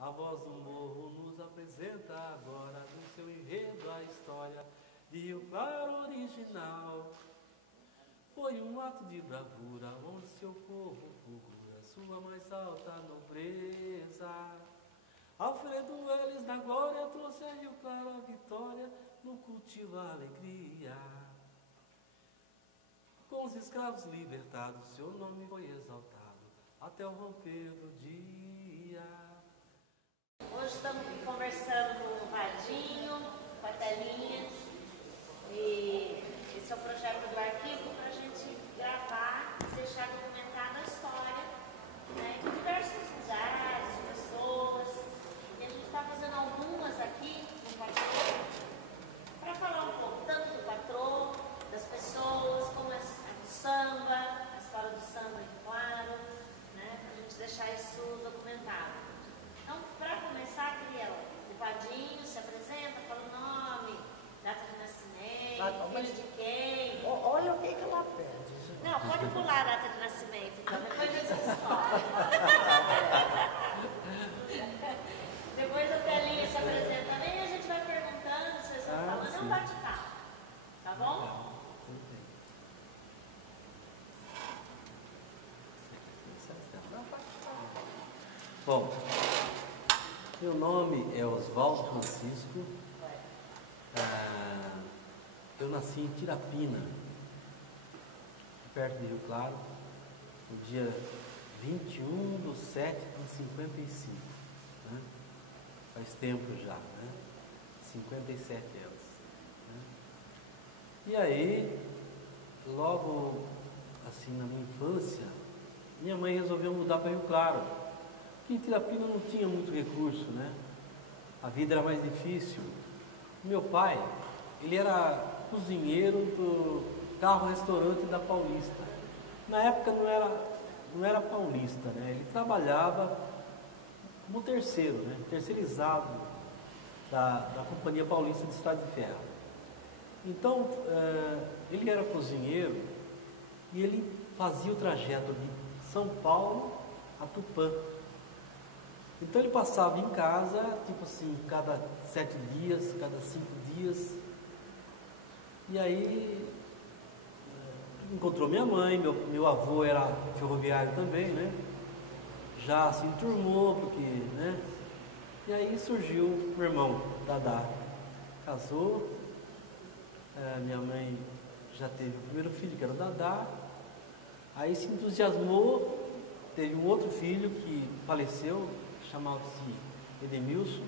A voz do morro nos apresenta agora no seu enredo a história de Rio Claro original. Foi um ato de bravura onde seu povo fulgura sua mais alta nobreza. Alfredo Elis na glória trouxe a Rio Claro a vitória, no cultivo a alegria. Com os escravos libertados, seu nome foi exaltado até o romper do dia. Hoje estamos aqui conversando com o Vadinho, com a Telinha, e esse é o projeto do arquivo para a gente gravar e deixar documentada a história, né, de diversos lugares, de pessoas. E a gente está fazendo algumas aqui no patrô, para falar um pouco tanto do patrô, das pessoas, como é do samba, a história do samba em Claro, né, para a gente deixar isso documentado. Então, para começar, queria o Vadinho se apresenta, fala o nome, data de nascimento, filho de quem. Olha o que ela pede. Não, pode pular a data de nascimento, então, depois a gente escolhe. Depois a Telinha se apresenta também e a gente vai perguntando, vocês vão falando, é um bate-papo, tá bom? Bom, meu nome é Oswaldo Francisco. Eu nasci em Tirapina, perto de Rio Claro, no dia 21/7/55. Né? Faz tempo já, né? 57 anos. Né? E aí, logo assim na minha infância, minha mãe resolveu mudar para Rio Claro. Porque em Tirapina não tinha muito recurso, né? A vida era mais difícil. Meu pai, ele era cozinheiro do carro-restaurante da Paulista. Na época não era paulista, né? Ele trabalhava como terceiro, né? Terceirizado da Companhia Paulista de Estrada de Ferro. Então, ele era cozinheiro e ele fazia o trajeto de São Paulo a Tupã. Então ele passava em casa, tipo assim, cada 7 dias, cada 5 dias. E aí encontrou minha mãe, meu avô era ferroviário também, né? Já se enturmou, porque, né? E aí surgiu o irmão, Dadá. Casou, minha mãe já teve o primeiro filho, que era o Dadá. Aí se entusiasmou, teve um outro filho que faleceu, chamava-se Edemilson,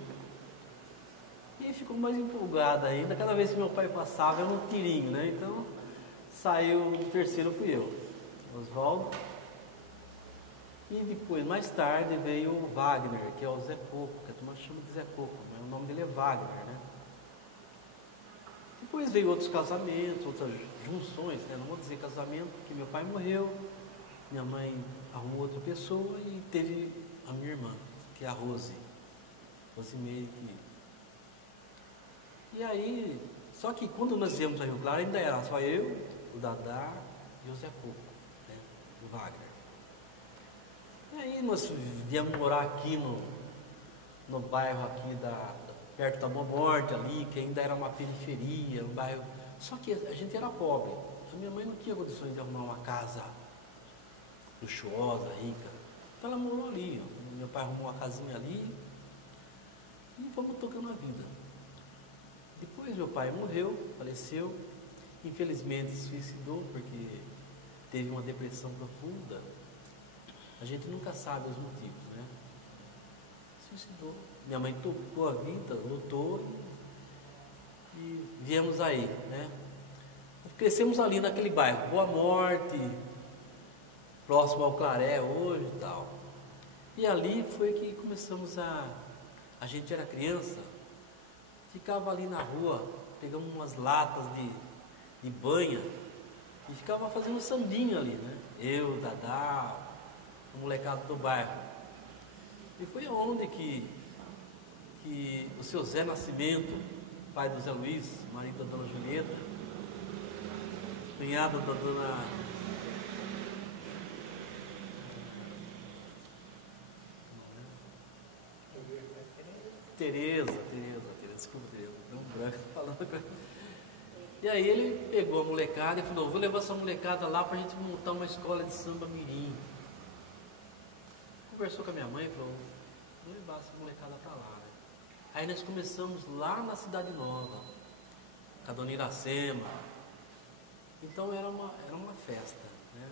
e ficou mais empolgada ainda. Cada vez que meu pai passava era um tirinho, né? Então saiu o terceiro, fui eu, Oswaldo. E depois, mais tarde, veio o Wagner, que é o Zé Coco, que a turma chama de Zé Coco, mas o nome dele é Wagner, né? Depois veio outros casamentos, outras junções, né? Não vou dizer casamento, porque meu pai morreu, minha mãe arrumou outra pessoa e teve a minha irmã, que é a Rosimeire. E aí, só que quando nós viemos a Rio Claro, ainda era só eu, o Dadá e o Zé Coco, né? O Wagner. E aí nós viemos morar aqui no bairro aqui perto da Boa Morte ali, que ainda era uma periferia, um bairro. Só que a gente era pobre. A minha mãe não tinha condições de arrumar uma casa luxuosa, rica. Então ela morou ali. Meu pai arrumou uma casinha ali e fomos tocando a vida. Depois meu pai morreu, faleceu, infelizmente se suicidou porque teve uma depressão profunda. A gente nunca sabe os motivos, né? Suicidou. Minha mãe tocou a vida, lutou e viemos aí, né? Crescemos ali naquele bairro, Boa Morte, próximo ao Claré hoje e tal. E ali foi que começamos a gente era criança, ficava ali na rua, pegamos umas latas de banha e ficava fazendo sambinha ali, né? Eu, Dadá, o molecado do bairro. E foi onde que o seu Zé Nascimento, pai do Zé Luiz, marido da dona Julieta, cunhado da dona Tereza, desculpa, Tereza, deu um branco falando. E aí ele pegou a molecada e falou, vou levar essa molecada lá pra gente montar uma escola de samba mirim. Conversou com a minha mãe e falou, vou levar essa molecada pra lá, né? Aí nós começamos lá na Cidade Nova, com a dona Iracema. Então era uma festa, né?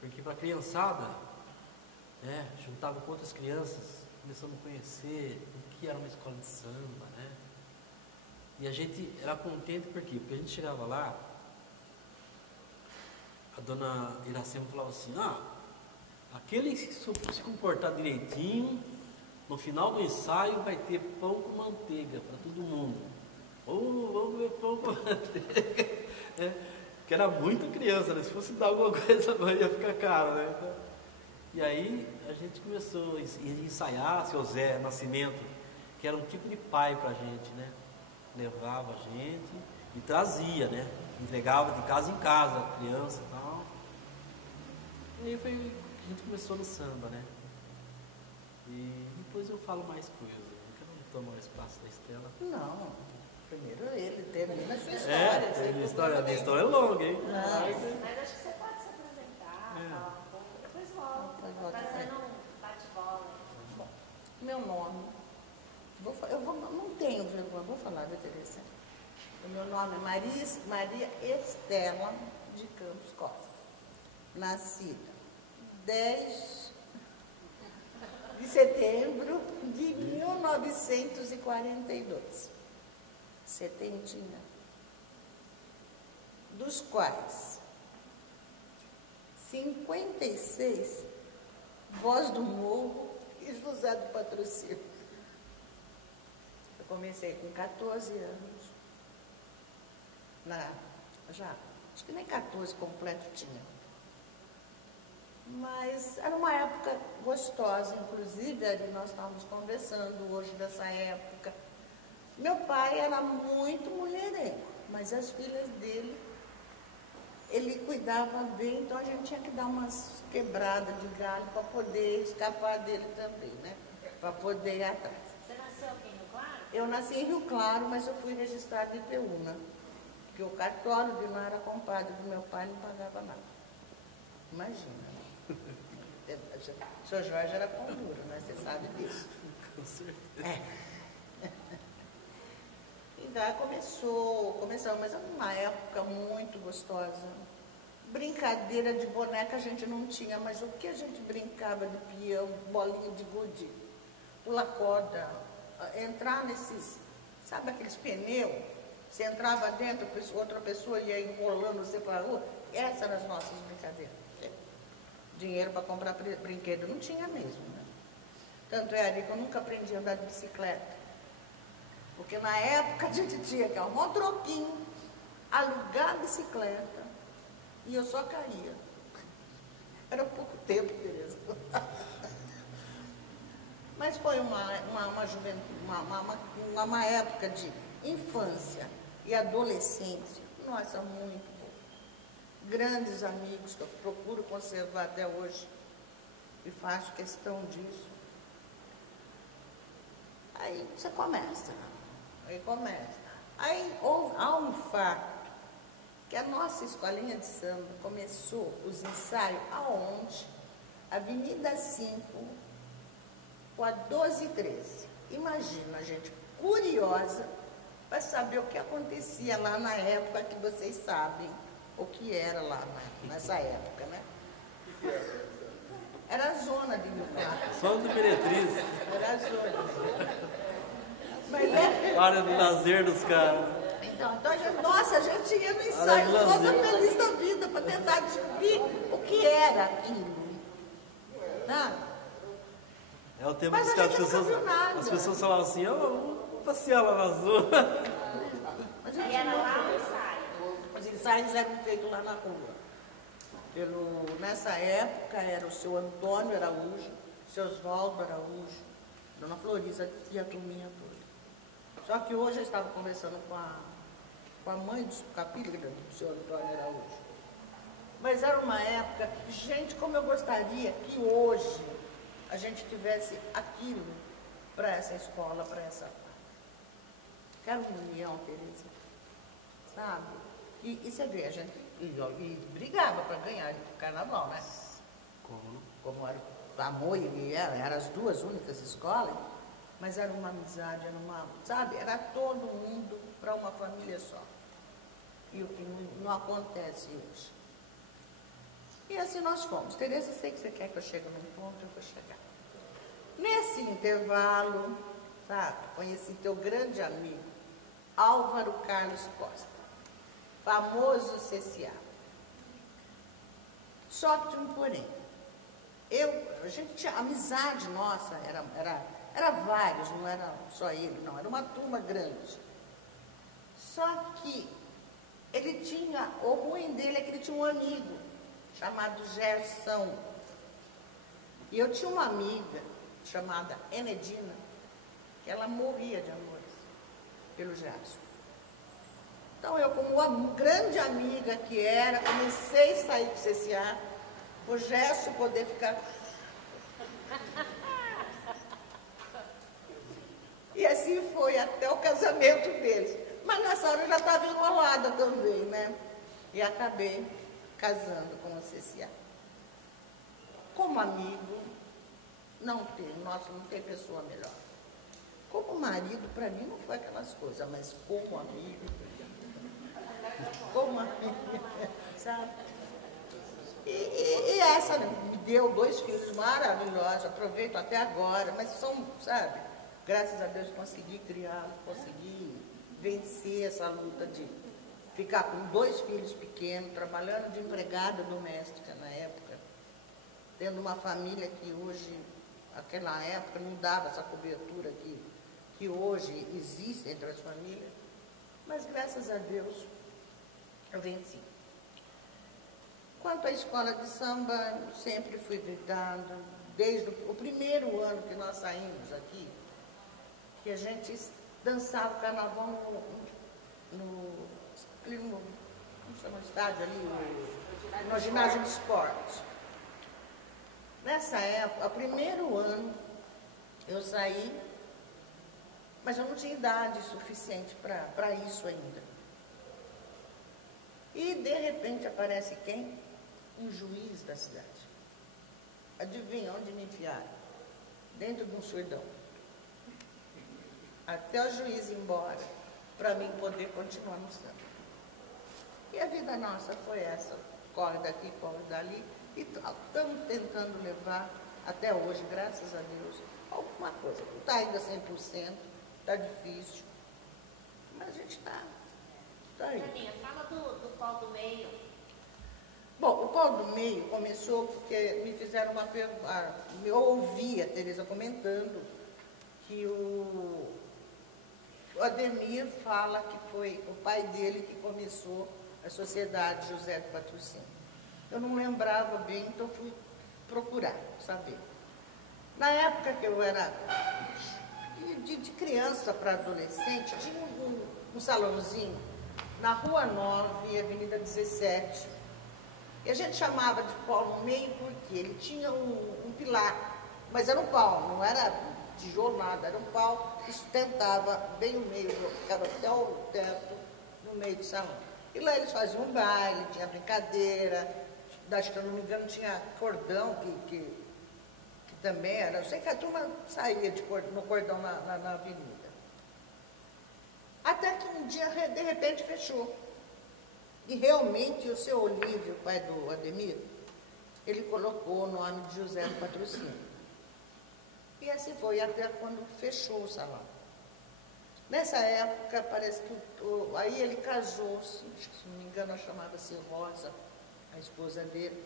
Porque para a criançada, né, juntava com outras crianças, começamos a conhecer o que era uma escola de samba, né? E a gente era contente por quê? Porque a gente chegava lá, a dona Iracema falava assim, aquele que se comportar direitinho, no final do ensaio vai ter pão com manteiga para todo mundo. Vamos ver pão com manteiga. Que era muito criança, né? Se fosse dar alguma coisa ia ficar caro, né? E aí a gente começou a ensaiar, seu Zé Nascimento, que era um tipo de pai pra gente, né? Levava a gente e trazia, né? Entregava de casa em casa, criança e tal. E aí foi que a gente começou no samba, né? E depois eu falo mais coisas, porque eu não tomo o espaço da Estela. Não, primeiro ele termina a sua história. A minha história é longa, hein? Mas acho que você pode se apresentar, falar um pouco, depois volta, fazendo um bate-bola. Bom, meu nome, não tenho vergonha, vou falar, viu, Teresa? O meu nome é Maria Estela de Campos Costa, nascida 10 de setembro de 1942, setentinha, dos quais 56 Voz do Morro e José do Patrocínio. Eu comecei com 14 anos, acho que nem 14 completo tinha. Mas era uma época gostosa, inclusive, ali nós estávamos conversando hoje dessa época. Meu pai era muito mulherengo, mas as filhas dele, ele cuidava bem, então a gente tinha que dar umas quebradas de galho para poder escapar dele também, né? Para poder ir atrás. Você nasceu aqui em Rio Claro? Eu nasci em Rio Claro, mas eu fui registrada em Peúna, porque o cartório de lá era compadre do meu pai, não pagava nada. Imagina. O senhor Jorge era pão duro, né? Você sabe disso. Com certeza. Então começamos, mas era uma época muito gostosa. Brincadeira de boneca a gente não tinha, mas o que a gente brincava de peão, bolinha de gude, pular corda, entrar nesses, sabe aqueles pneus? Você entrava dentro, outra pessoa ia enrolando você para a rua. Essas eram as nossas brincadeiras. Dinheiro para comprar brinquedo não tinha mesmo, né? Tanto é ali que eu nunca aprendi a andar de bicicleta. Porque na época a gente tinha que arrumar um troquinho, alugar a bicicleta, e eu só caía. Era pouco tempo, Tereza. Mas foi uma juventude, uma época de infância e adolescência, nossa, muito boa. Grandes amigos que eu procuro conservar até hoje e faço questão disso. Aí você começa. Aí há um fato, que a nossa escolinha de samba começou os ensaios aonde? Avenida 5, com a 12 e 13. Imagina, a gente curiosa para saber o que acontecia lá na época que vocês sabem o que era lá nessa época, né? Era a zona de Rio Claro. Só do Meretriz. Era a zona. Mas Área do lazer dos caras. Então a gente ia no ensaio toda feliz da vida para tentar descobrir o que era aquilo. Tá? É o tempo Mas que a gente nunca viu nada. as pessoas falavam assim, vamos passear lá na zona. E era lá o ensaio. Os ensaios eram feitos lá na rua. Nessa época era o seu Antônio Araújo, o seu Oswaldo Araújo, Dona Florisa e a turminha toda. Só que hoje eu estava conversando com a mãe do capítulo do seu Antônio Araújo. Mas era uma época que, gente, como eu gostaria que hoje a gente tivesse aquilo para essa escola, para essa parte. Que era uma união, Tereza, sabe? E você vê, a gente e brigava para ganhar o carnaval, né? Como era o Tamoio e eram as duas únicas escolas, mas era uma amizade, era uma, sabe? Era todo mundo para uma família só. E o que não acontece hoje. E assim nós fomos. Tereza, sei que você quer que eu chegue num ponto, eu vou chegar. Nesse intervalo, sabe, conheci teu grande amigo, Álvaro Carlos Costa, famoso CCA. Só que tinha um porém. A gente tinha amizade nossa, era vários, não era só ele, não, era uma turma grande. Só que ele tinha, o ruim dele é que ele tinha um amigo chamado Gerson. E eu tinha uma amiga chamada Enedina, que ela morria de amores pelo Gerson. Então eu, como uma grande amiga que era, comecei a sair do CCA, o Gerson poder ficar... E assim foi até o casamento deles. Mas nessa hora eu já estava enrolada também, né? E acabei casando com o CCA. Como amigo, nossa, não tem pessoa melhor. Como marido, para mim, não foi aquelas coisas, mas como amigo, sabe? E essa me deu 2 filhos maravilhosos, aproveito até agora, mas são, sabe? Graças a Deus consegui criá-los, consegui vencer essa luta de ficar com 2 filhos pequenos, trabalhando de empregada doméstica na época, tendo uma família que hoje, naquela época, não dava essa cobertura que hoje existe entre as famílias, mas graças a Deus eu venci. Quanto à escola de samba, eu sempre fui gritando, desde o primeiro ano que nós saímos aqui, que a gente dançava o carnaval como chama o estádio ali? No ginásio de esporte. Nessa época, o primeiro ano, eu saí, mas eu não tinha idade suficiente para isso ainda. E, de repente, aparece quem? Um juiz da cidade. Adivinha onde me enfiaram? Dentro de um surdão. Até o juiz ir embora, para mim poder continuar no samba. E a vida nossa foi essa, corre daqui, corre dali, e estamos tentando levar até hoje, graças a Deus, alguma coisa. Não está ainda 100%, está difícil, mas a gente está aí. Aninha, fala do pau do meio. Bom, o pau do meio começou porque me fizeram uma pergunta, eu ouvi a Tereza comentando que o Ademir fala que foi o pai dele que começou a Sociedade José do Patrocínio. Eu não lembrava bem, então fui procurar, saber. Na época que eu era de criança para adolescente, tinha um salãozinho na Rua 9, Avenida 17. E a gente chamava de pau no meio porque ele tinha um pilar, mas era um pau, não era tijolo nada, era um pau que sustentava bem o meio, ficava até o teto no meio do salão. E lá eles faziam um baile, tinha brincadeira, acho que eu não me engano tinha cordão, que também era, eu sei que a turma saía no cordão na avenida. Até que um dia, de repente, fechou. E realmente o seu Olívio, pai do Ademir, ele colocou o nome de José do Patrocínio. E assim foi até quando fechou o salão. Nessa época, parece que aí ele casou-se, se não me engano, chamava-se Rosa, a esposa dele.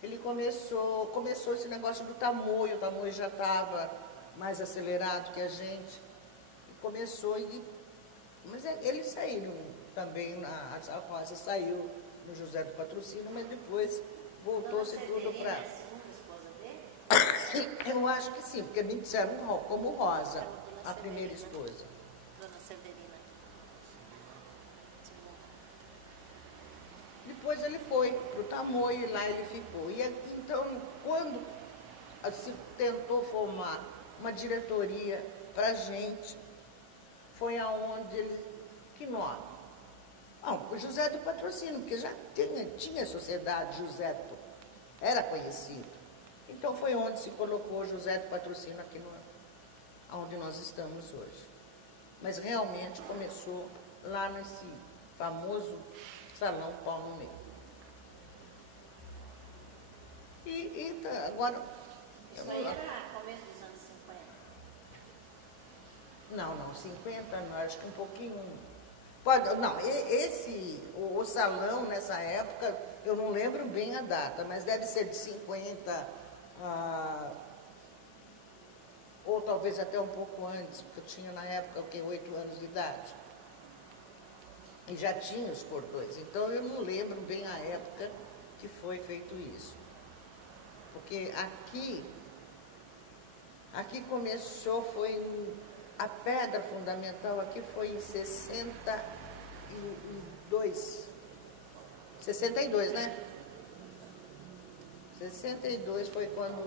Ele começou esse negócio do tamoio, o tamoio já estava mais acelerado que a gente. E começou, mas eles saíram também, a Rosa saiu no José do Patrocínio, mas depois voltou-se tudo para... Eu acho que sim, porque me disseram como Rosa, a primeira esposa. Dona Severina. Depois ele foi para o tamoio e lá ele ficou. E então, quando se tentou formar uma diretoria para a gente, foi aonde ele... Que nome? O José do Patrocínio, porque já tinha sociedade Joséto, era conhecido. Então foi onde se colocou José do Patrocínio aqui onde nós estamos hoje. Mas realmente começou lá nesse famoso Salão Paulo Meio. Agora... Isso aí era começo dos anos 50? Não, 50 não, acho que um pouquinho... Não, o salão nessa época, eu não lembro bem a data, mas deve ser de 50, ou talvez até um pouco antes, porque eu tinha na época, 8 anos de idade. E já tinha os portões, então eu não lembro bem a época que foi feito isso. Porque aqui começou, a pedra fundamental aqui foi em 62, né? 62 foi quando...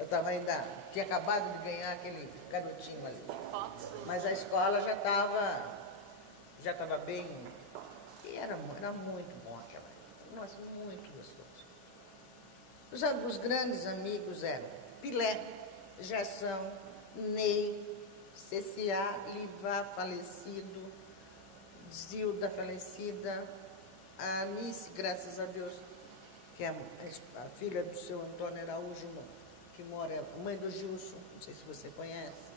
Eu tinha acabado de ganhar aquele garotinho ali. Mas a escola já estava bem... E era muito bom aquela época. Nossa, muito gostoso. Os grandes amigos eram Pilé, Gerson, Ney, CCA, Livá, falecido, Zilda, falecida, a Anice, graças a Deus, que é a filha do seu Antônio Araújo, que mora, mãe do Gilson, não sei se você conhece.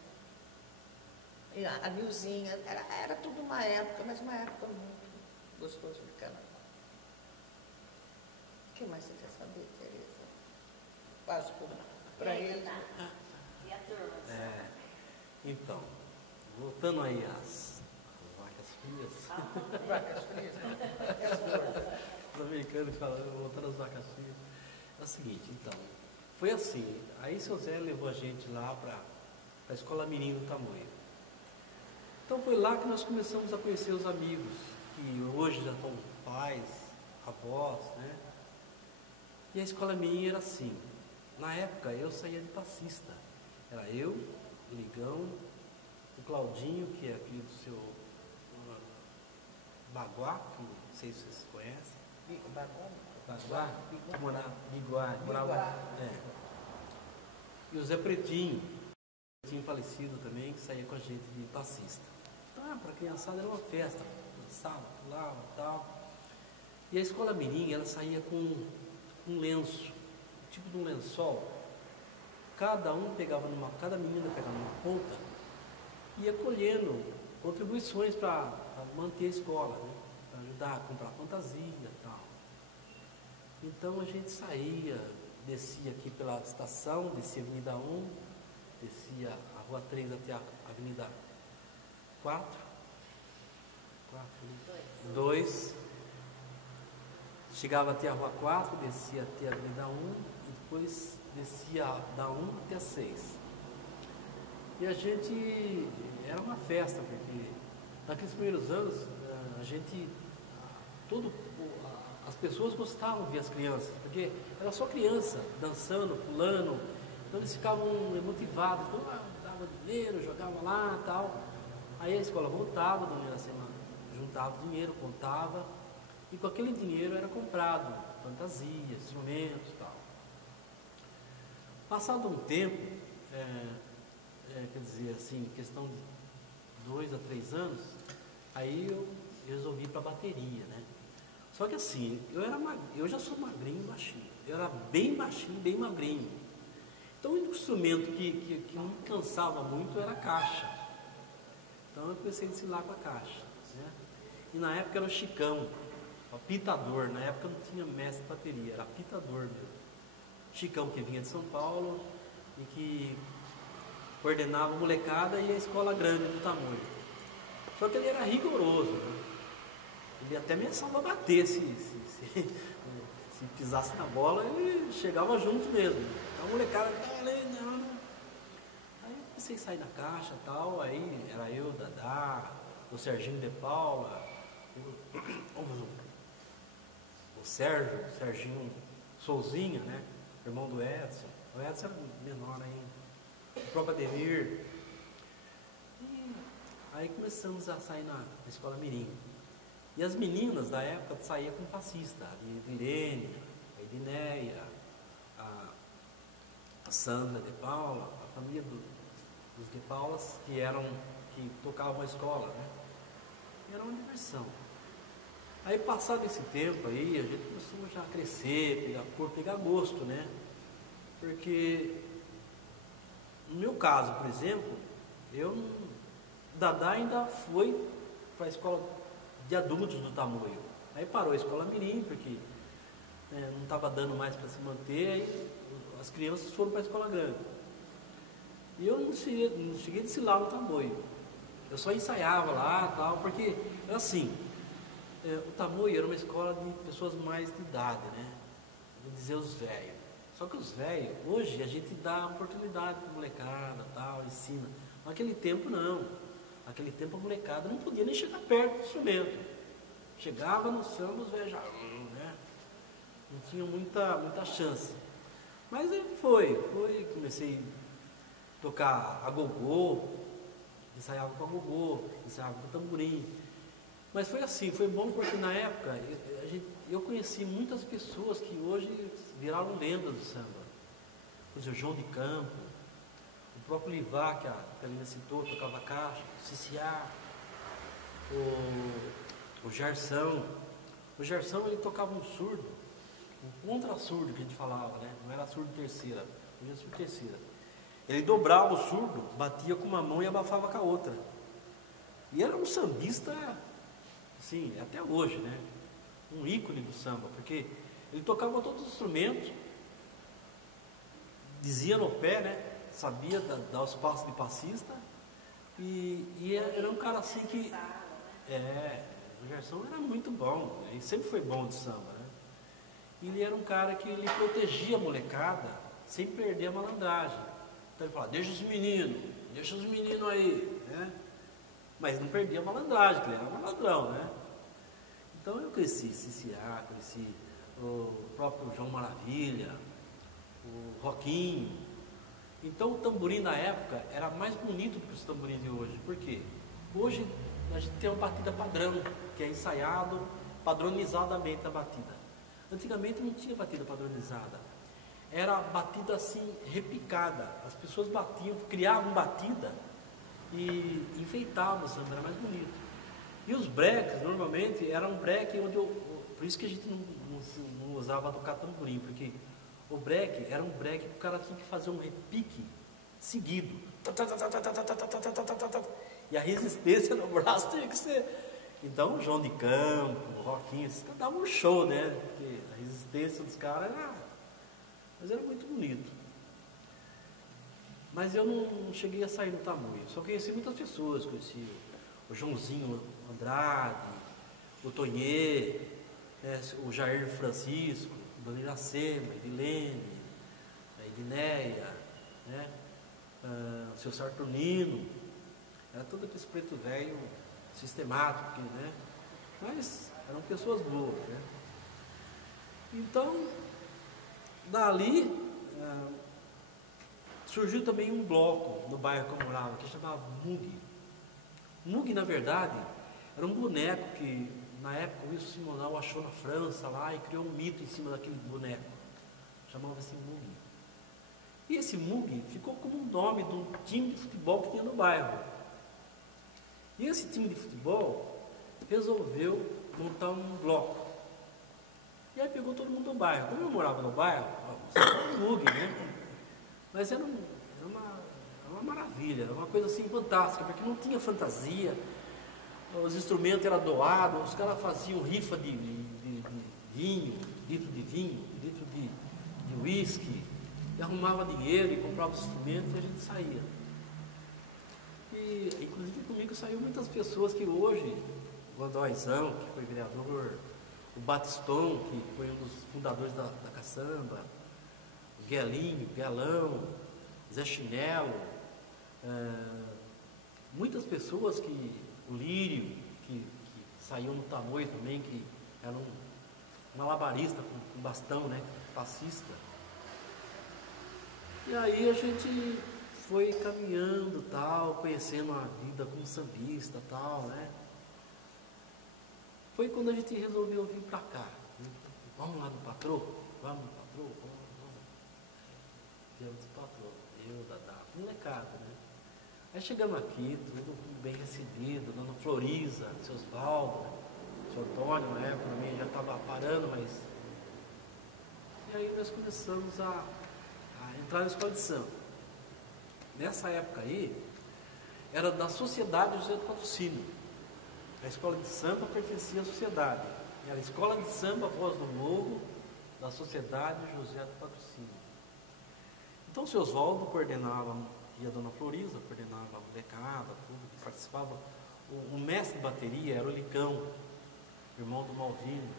E a Nilzinha, era tudo uma época, mas uma época muito gostosa de carnaval. O que mais você quer saber, Tereza? Passo para ele. E a turma? Então, voltando aí às vacas frias. Vacas frias, não. É as gordas. Os americanos falam, voltando às vacas frias. É o seguinte, então, foi assim, aí seu Zé levou a gente lá para a Escola Menino do Tamoio. Então foi lá que nós começamos a conhecer os amigos, que hoje já estão pais, avós, né? E a Escola Menino era assim. Na época eu saía de passista. Era eu, o Ligão, o Claudinho, que é filho do seu Baguá, que não sei se vocês conhecem. Baguá? Biguá. E o Zé Pretinho falecido também, que saía com a gente de passista. Então, para a criançada era uma festa, dançava, pulava e tal. E a Escola Mirim, ela saía com um lenço, tipo de um lençol. Cada menina pegava numa ponta e ia colhendo contribuições para manter a escola, né? Para ajudar a comprar fantasia e tal. Então a gente saía, descia aqui pela estação, descia a Avenida 1, descia a Rua 3 até a Avenida 2, chegava até a Rua 4, descia até a Avenida 1 e depois descia da 1 até a 6. E a gente, era uma festa, porque naqueles primeiros anos, as pessoas gostavam de ver as crianças, porque era só criança, dançando, pulando, então eles ficavam motivados, então dava dinheiro, jogava lá e tal. Aí a escola voltava, durante a semana, juntava dinheiro, contava, e com aquele dinheiro era comprado fantasia, instrumentos e tal. Passado um tempo, quer dizer assim, questão de 2 a 3 anos, aí eu resolvi ir para a bateria, né? Só que assim, eu já sou magrinho e baixinho, eu era bem baixinho, bem magrinho. Então o único instrumento que não me cansava muito era a caixa. Então eu comecei a ensinar com a caixa, né? E na época era o Chicão, o pitador, na época não tinha mestre de bateria, era pitador mesmo. Chicão, que vinha de São Paulo e que coordenava a molecada e a escola grande do tamanho. Só que ele era rigoroso, né? Ele até ameaçava bater, se pisasse na bola, ele chegava junto mesmo. Então a molecada ficava ali, não. Aí eu comecei a sair da caixa e tal, aí era eu, Dadá, o Serginho de Paula, o Serginho Souzinha, né? Irmão do Edson. O Edson era menor ainda. o próprio Ademir. E aí começamos a sair na escola mirim. E as meninas da época saíam com passista, a Edilene, a Edineia, a Sandra de Paula, a família dos de Paulas, que tocavam a escola, né? E era uma diversão. Aí passado esse tempo aí, a gente começou já a crescer, pegar gosto, né? Porque no meu caso, por exemplo, Dadá ainda foi para a escola de adultos do Tamoio. Aí parou a escola mirim, porque não estava dando mais para se manter, aí as crianças foram para a escola grande. E eu não cheguei a desfilar no Tamoio. Eu só ensaiava lá e tal, porque era assim, o Tamoio era uma escola de pessoas mais de idade, né? Vou dizer os velhos. Só que os velhos, hoje a gente dá oportunidade para a molecada, tal, ensina. Naquele tempo não. Naquele tempo a molecada não podia nem chegar perto do instrumento. Chegava no samba, os velhos já, né? Não tinham muita chance. Mas aí comecei a tocar a gogô, ensaiava com a gogô, ensaiava com o tamborim. Mas foi assim, foi bom porque na época eu conheci muitas pessoas que hoje viraram lendas do samba. Por exemplo, o João de Campo, o próprio Livar, que a Carolina citou, tocava caixa, o Ciciá, o Gersão. O Gersão, ele tocava um surdo, um contra-surdo que a gente falava, né? Não era surdo terceira, hoje é surdo terceira. Ele dobrava o surdo, batia com uma mão e abafava com a outra. E era um sambista, assim, até hoje, né? Um ícone do samba, porque ele tocava todos os instrumentos, dizia no pé, né? Sabia dar os passos de passista, e era um cara assim que... o Gerson era muito bom, ele sempre foi bom de samba, né? E ele era um cara que ele protegia a molecada sem perder a malandragem. Então ele falava, deixa os meninos aí, né? Mas não perdia a malandragem, porque ele era malandrão, né? Então eu conheci Ciciá, conheci o próprio João Maravilha, o Roquinho. Então o tamborim na época era mais bonito do que os tamborins de hoje. Por quê? Hoje a gente tem uma batida padrão, que é ensaiado padronizadamente a batida. Antigamente não tinha batida padronizada. Era batida assim, repicada. As pessoas batiam, criavam batida e enfeitavam o samba, era mais bonito. E os breaks, normalmente, era um break onde por isso que a gente não usava tocar tamborim, porque o break era um break que o cara tinha que fazer um repique seguido. E a resistência no braço tinha que ser. Então o João de Campo, o Roquinho, esses caras davam um show, né? Porque a resistência dos caras era. Mas era muito bonito. Mas eu não cheguei a sair no Tamoio. Só conheci muitas pessoas, conheci o Joãozinho Andrade, o Tonhê, o Jair Francisco, a Dona Iracema, a Edilene, a Edineia, né? O seu Saturnino. Era todo aquele preto velho sistemático, né? Mas eram pessoas boas, né? Então, dali surgiu também um bloco no bairro que eu morava, que chamava Mug. Mug, na verdade, era um boneco que, na época, o Wilson Simonal achou na França lá e criou um mito em cima daquele boneco. Chamava-se Mug. E esse Mug ficou como um nome de um time de futebol que tinha no bairro. E esse time de futebol resolveu montar um bloco. E aí pegou todo mundo do bairro. Como eu morava no bairro, um Mug, né? Mas era uma maravilha, era uma coisa assim fantástica, porque não tinha fantasia, os instrumentos eram doados, os caras faziam rifa de vinho, litro de vinho, litro de uísque, e arrumava dinheiro e comprava os instrumentos e a gente saía. E inclusive comigo saiu muitas pessoas que hoje, o Godoyzão, que foi vereador, o Batiston, que foi um dos fundadores da caçamba, o Guelinho, Guelão, Zé Chinelo, muitas pessoas o Lírio, que saiu no Tamoio também, que era um malabarista com bastão, né, passista. E aí a gente foi caminhando, tal, conhecendo a vida como sambista, tal, né? Foi quando a gente resolveu vir para cá. Vamos lá no patrô? Vamos no patrô? Vamos. Viemos do patrô, eu, Dadá, molecada, né? Aí chegamos aqui, tudo bem recebido, Dona Floriza, seu Osvaldo, né? Seu Antônio, na época também já estava parando, mas... E aí nós começamos a entrar na escola de samba. Nessa época aí, era da Sociedade José do Patrocínio. A escola de samba pertencia à sociedade. Era a Escola de Samba Voz do Morro, da Sociedade José do Patrocínio. Então o seu Osvaldo coordenava, e a Dona Floriza coordenava a molecada, tudo, participava. O mestre de bateria era o Licão, irmão do Malvinho.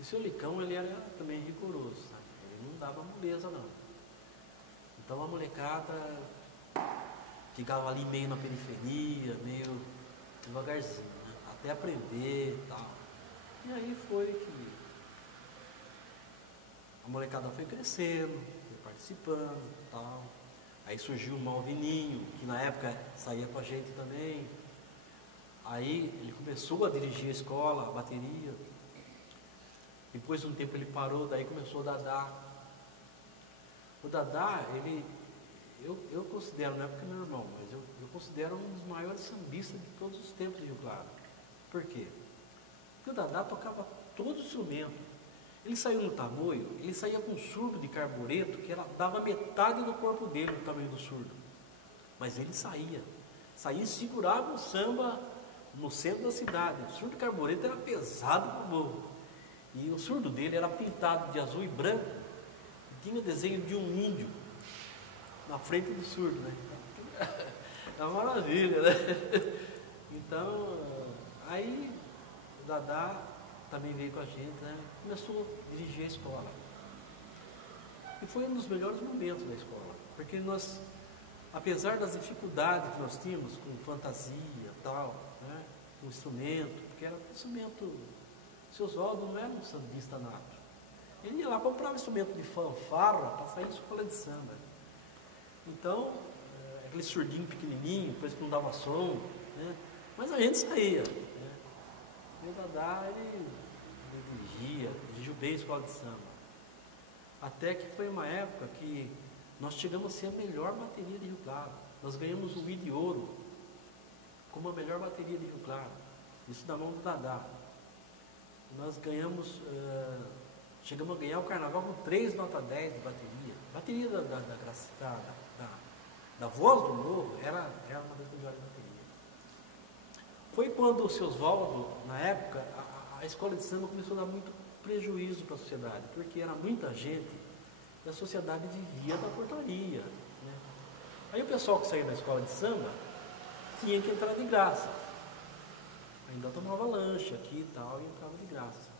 E o seu Licão, ele era também rigoroso, sabe? Ele não dava moleza, não. Então a molecada ficava ali meio na periferia, meio devagarzinho, né? Até aprender e tal. E aí foi que a molecada foi crescendo, foi participando e tal. Aí surgiu o Malvininho, que na época saía com a gente também. Aí ele começou a dirigir a escola, a bateria. Depois de um tempo ele parou, daí começou o Dadá. O Dadá, eu considero, não é porque é meu irmão, mas eu considero um dos maiores sambistas de todos os tempos de Rio Claro. Por quê? Porque o Dadá tocava todo o instrumento. Ele saiu no tamoio, ele saía com um surdo de carbureto que dava metade do corpo dele, o tamanho do surdo. Mas ele saía e segurava o samba no centro da cidade. O surdo de carbureto era pesado para o morro. E o surdo dele era pintado de azul e branco, e tinha o desenho de um índio na frente do surdo, né? É uma maravilha, né? Então, aí o Dadá também veio com a gente, né? Começou a dirigir a escola. E foi um dos melhores momentos da escola, porque nós, apesar das dificuldades que nós tínhamos com fantasia e tal, né? Com instrumento, porque era um instrumento... O seu Osvaldo não era um sambista nato. Ele ia lá, comprava instrumento de fanfarra para sair de escola de samba. Então, aquele surdinho pequenininho, depois que não dava som, né? Mas a gente saía, né? E o Dadá, ele dirigiu bem a escola de samba. Até que foi uma época que nós chegamos a ser a melhor bateria de Rio Claro. Nós ganhamos o I de Ouro como a melhor bateria de Rio Claro. Isso da mão do Dadá. Nós ganhamos, chegamos a ganhar o carnaval com 3 nota 10 de bateria. A bateria da Voz do Morro era uma das melhores baterias. Foi quando o seu Osvaldo, na época, a escola de samba começou a dar muito prejuízo para a sociedade, porque era muita gente e a sociedade vivia da portaria, né? Aí o pessoal que saía da escola de samba tinha que entrar de graça. Ainda tomava lanche aqui e tal, e entrava de graça.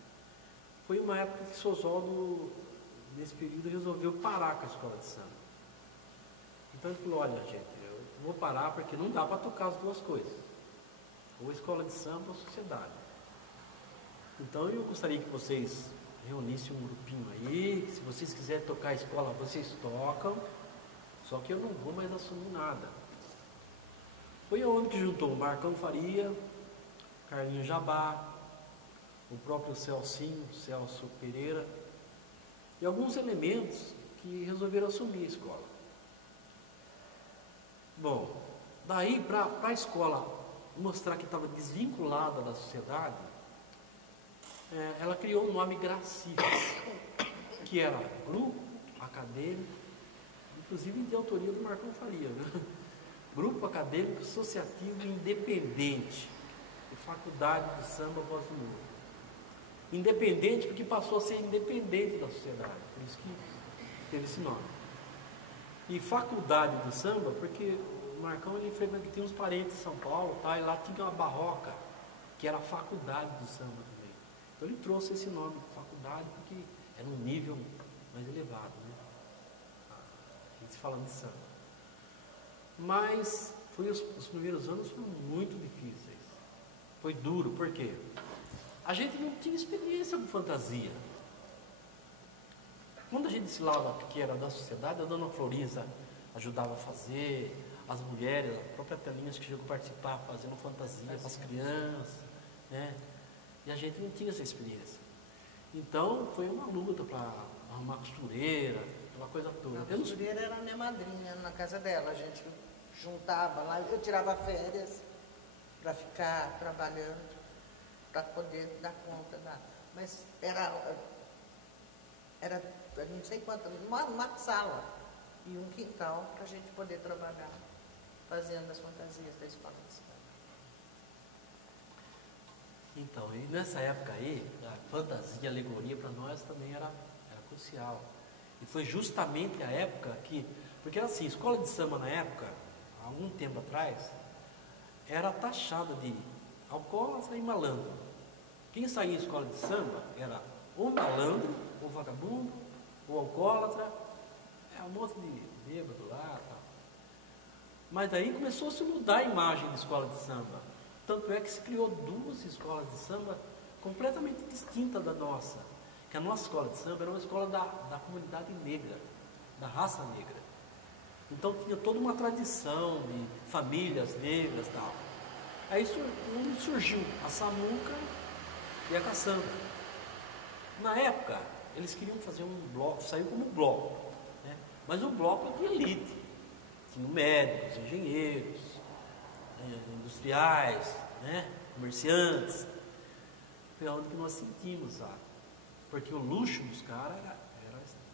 Foi uma época que o seu Osvaldo, nesse período, resolveu parar com a escola de samba. Então ele falou, olha gente, eu vou parar porque não dá para tocar as duas coisas. Ou a escola de samba ou a sociedade. Então eu gostaria que vocês reunissem um grupinho aí, que se vocês quiserem tocar a escola, vocês tocam, só que eu não vou mais assumir nada. Foi aonde que juntou o Marcão Faria, Carlinho Jabá, o próprio Celso Pereira, e alguns elementos que resolveram assumir a escola. Bom, daí para a escola mostrar que estava desvinculada da sociedade, ela criou o nome Graci, que era grupo acadêmico, inclusive de autoria do Marcão Faria, né? Grupo Acadêmico Associativo Independente, de Faculdade de Samba Voz do Morro. Independente porque passou a ser independente da sociedade, por isso que teve esse nome. E Faculdade do Samba, porque o Marcão ele tem uns parentes em São Paulo, tá? E lá tinha uma barroca, que era a Faculdade do Samba também. Então ele trouxe esse nome, Faculdade, porque era um nível mais elevado, né? A gente falando de samba. Mas os primeiros anos foram muito difíceis. Foi duro, por quê? A gente não tinha experiência com fantasia. Quando a gente desfilava, que era da sociedade, a Dona Floriza ajudava a fazer, as mulheres, a própria Telinhas que chegou a participar, fazendo fantasia para as crianças, né? E a gente não tinha essa experiência. Então foi uma luta para arrumar costureira, aquela coisa toda. A costureira era a minha madrinha na casa dela, a gente juntava lá, eu tirava férias para ficar trabalhando, para poder dar conta da. Mas era não sei quanto, uma sala e um quintal para a gente poder trabalhar, fazendo as fantasias da escola de samba. Então, e nessa época aí, a fantasia, a alegoria para nós também era crucial. E foi justamente a época que, porque assim, escola de samba na época, há algum tempo atrás, era taxada de alcoólatra e malandro. Quem saía em escola de samba era ou malandro, ou vagabundo, ou alcoólatra, um monte de bêbado lá, tal. Mas daí começou a se mudar a imagem da escola de samba. Tanto é que se criou duas escolas de samba completamente distintas da nossa. Que a nossa escola de samba era uma escola da comunidade negra, da raça negra. Então tinha toda uma tradição de famílias negras e tal. Aí surgiu a Samuca e a Caçamba. Na época, eles queriam fazer um bloco, saiu como bloco, né? Mas o bloco de elite. Tinha médicos, engenheiros, industriais, né? Comerciantes. Foi onde que nós sentimos, sabe? Porque o luxo dos caras era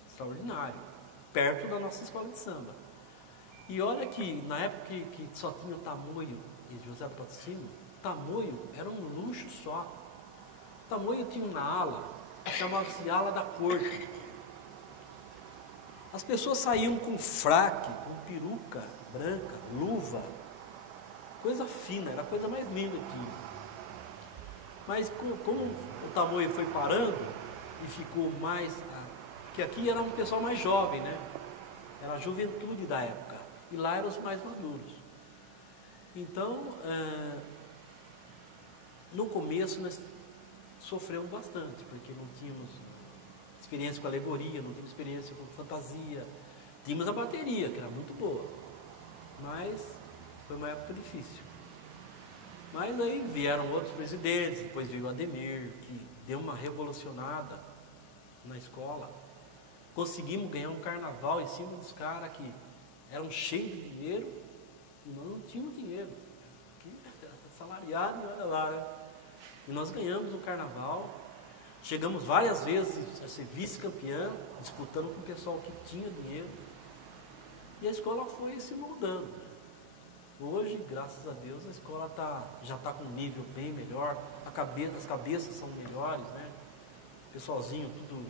extraordinário, perto da nossa escola de samba. E olha que na época que só tinha o Tamoio e José Patrocínio, Tamoio era um luxo só. Tamoio tinha uma ala, chamava-se ala da corte. As pessoas saíam com fraque, com peruca branca, luva, coisa fina, era a coisa mais linda que tinha. Mas como o Tamoio foi parando e ficou mais... que aqui era um pessoal mais jovem, né? Era a juventude da época. E lá eram os mais maduros. Então, no começo nós sofremos bastante, porque não tínhamos experiência com alegoria, não tínhamos experiência com fantasia. Tínhamos a bateria, que era muito boa. Mas foi uma época difícil. Mas aí vieram outros presidentes, depois veio o Ademir, que deu uma revolucionada na escola. Conseguimos ganhar um carnaval em cima dos caras que eram cheios de dinheiro e nós não tínhamos dinheiro. Salariado, olha lá, né? E nós ganhamos um carnaval, chegamos várias vezes a ser vice-campeão, disputando com o pessoal que tinha dinheiro. E a escola foi se moldando. Hoje, graças a Deus, a escola já está com um nível bem melhor, as cabeças são melhores, né? O pessoalzinho, tudo,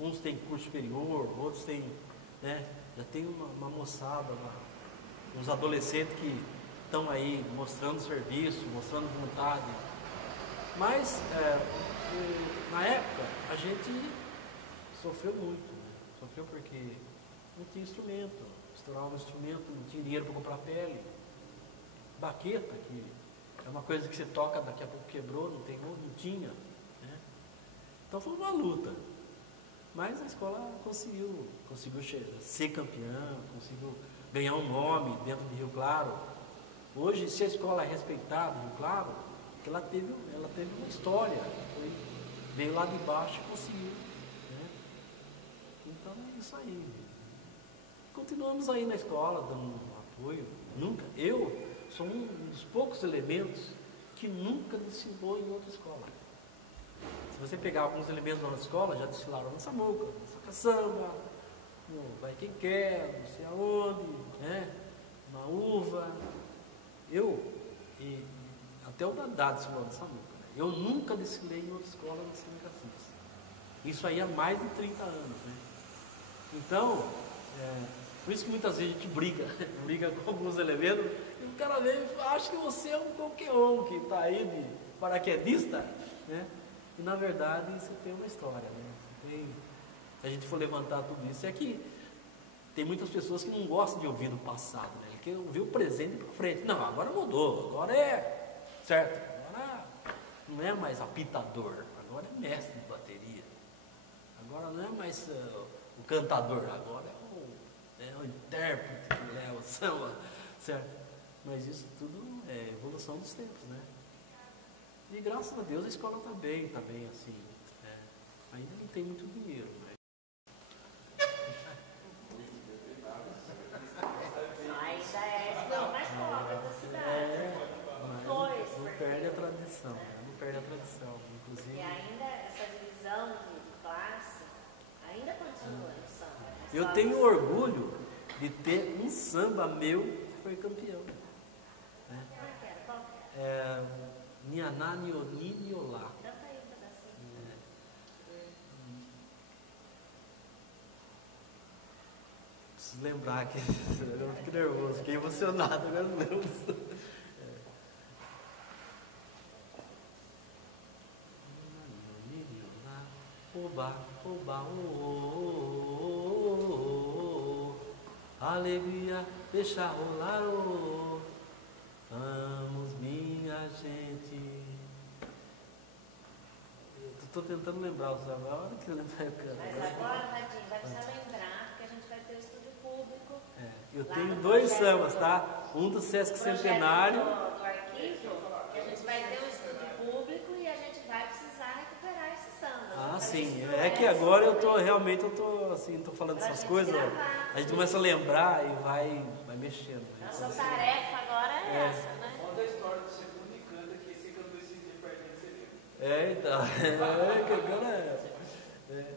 uns têm curso superior, outros têm, né? Já tem uma moçada, uns adolescentes que estão aí mostrando serviço, mostrando vontade. Mas, na época, a gente sofreu muito, né? Sofreu porque não tinha instrumento, estourava um instrumento, não tinha dinheiro para comprar pele. Baqueta, que é uma coisa que você toca, daqui a pouco quebrou, não tinha, né? Então foi uma luta. Mas a escola conseguiu ser campeã, conseguiu ganhar um nome dentro de Rio Claro. Hoje, se a escola é respeitada em Rio Claro, ela teve uma história, veio lá de baixo e conseguiu, né? Então é isso aí. Continuamos aí na escola, dando um apoio. Eu sou um dos poucos elementos que nunca desfilou em outra escola. Se você pegar alguns elementos da nossa escola, já desfilaram na Samuca, na Caçamba, no Vai Quem Quer, não sei aonde, né? Na Uva. E até o Dadá desfilou na Samuca. Né? Eu nunca desfilei em outra escola no São Caciques. Isso aí há mais de 30 anos. Né? Então, por isso que muitas vezes a gente briga com alguns elementos, e o cara vem e acha que você é um qualquer um que está aí de paraquedista, né? E na verdade você tem uma história, né? Se a gente for levantar tudo isso, é que tem muitas pessoas que não gostam de ouvir do passado, né? Ele quer ouvir o presente para frente. Não, agora mudou, agora é certo, agora não é mais apitador, agora é mestre de bateria, agora não é mais o cantador, agora é o intérprete, samba, certo? Mas isso tudo é evolução dos tempos, né? E graças a Deus a escola está bem assim, né? Ainda não tem muito dinheiro, mas... Ainda é a escola mais pobre da cidade. Mas não perde a tradição, né? Não perde a tradição, inclusive... E ainda essa divisão de classe ainda continua no samba. Eu tenho orgulho de ter um samba meu que foi campeão. Né? Como é que era? Qual que era? Nianá, Nioni, Niolá. Canta aí um pedacinho. Preciso lembrar que agora eu fico nervoso, fiquei emocionado, agora não lembro. Oba, oba, alegria, deixa rolar, vamos minha gente. Estou tentando lembrar o samba, a hora que eu lembrar eu canto. Mas agora, Radinho, vai precisar lembrar que a gente vai ter o estúdio público. Eu Lá tenho no 2 projeto sambas, tá? Um do Sesc Centenário. Do arquivo, que a gente vai ter um estúdio público e a gente vai precisar recuperar esse samba. Ah, Vai sim. estudar É que esse agora eu samba. tô realmente, tô falando Pra essas gente coisas, ó, gravar. a gente começa a lembrar e vai mexendo. Né? Nossa tarefa agora é essa, né? Conta a história do segundo e canta que você cantou esse dia pra gente, você lembra? Então. Que agora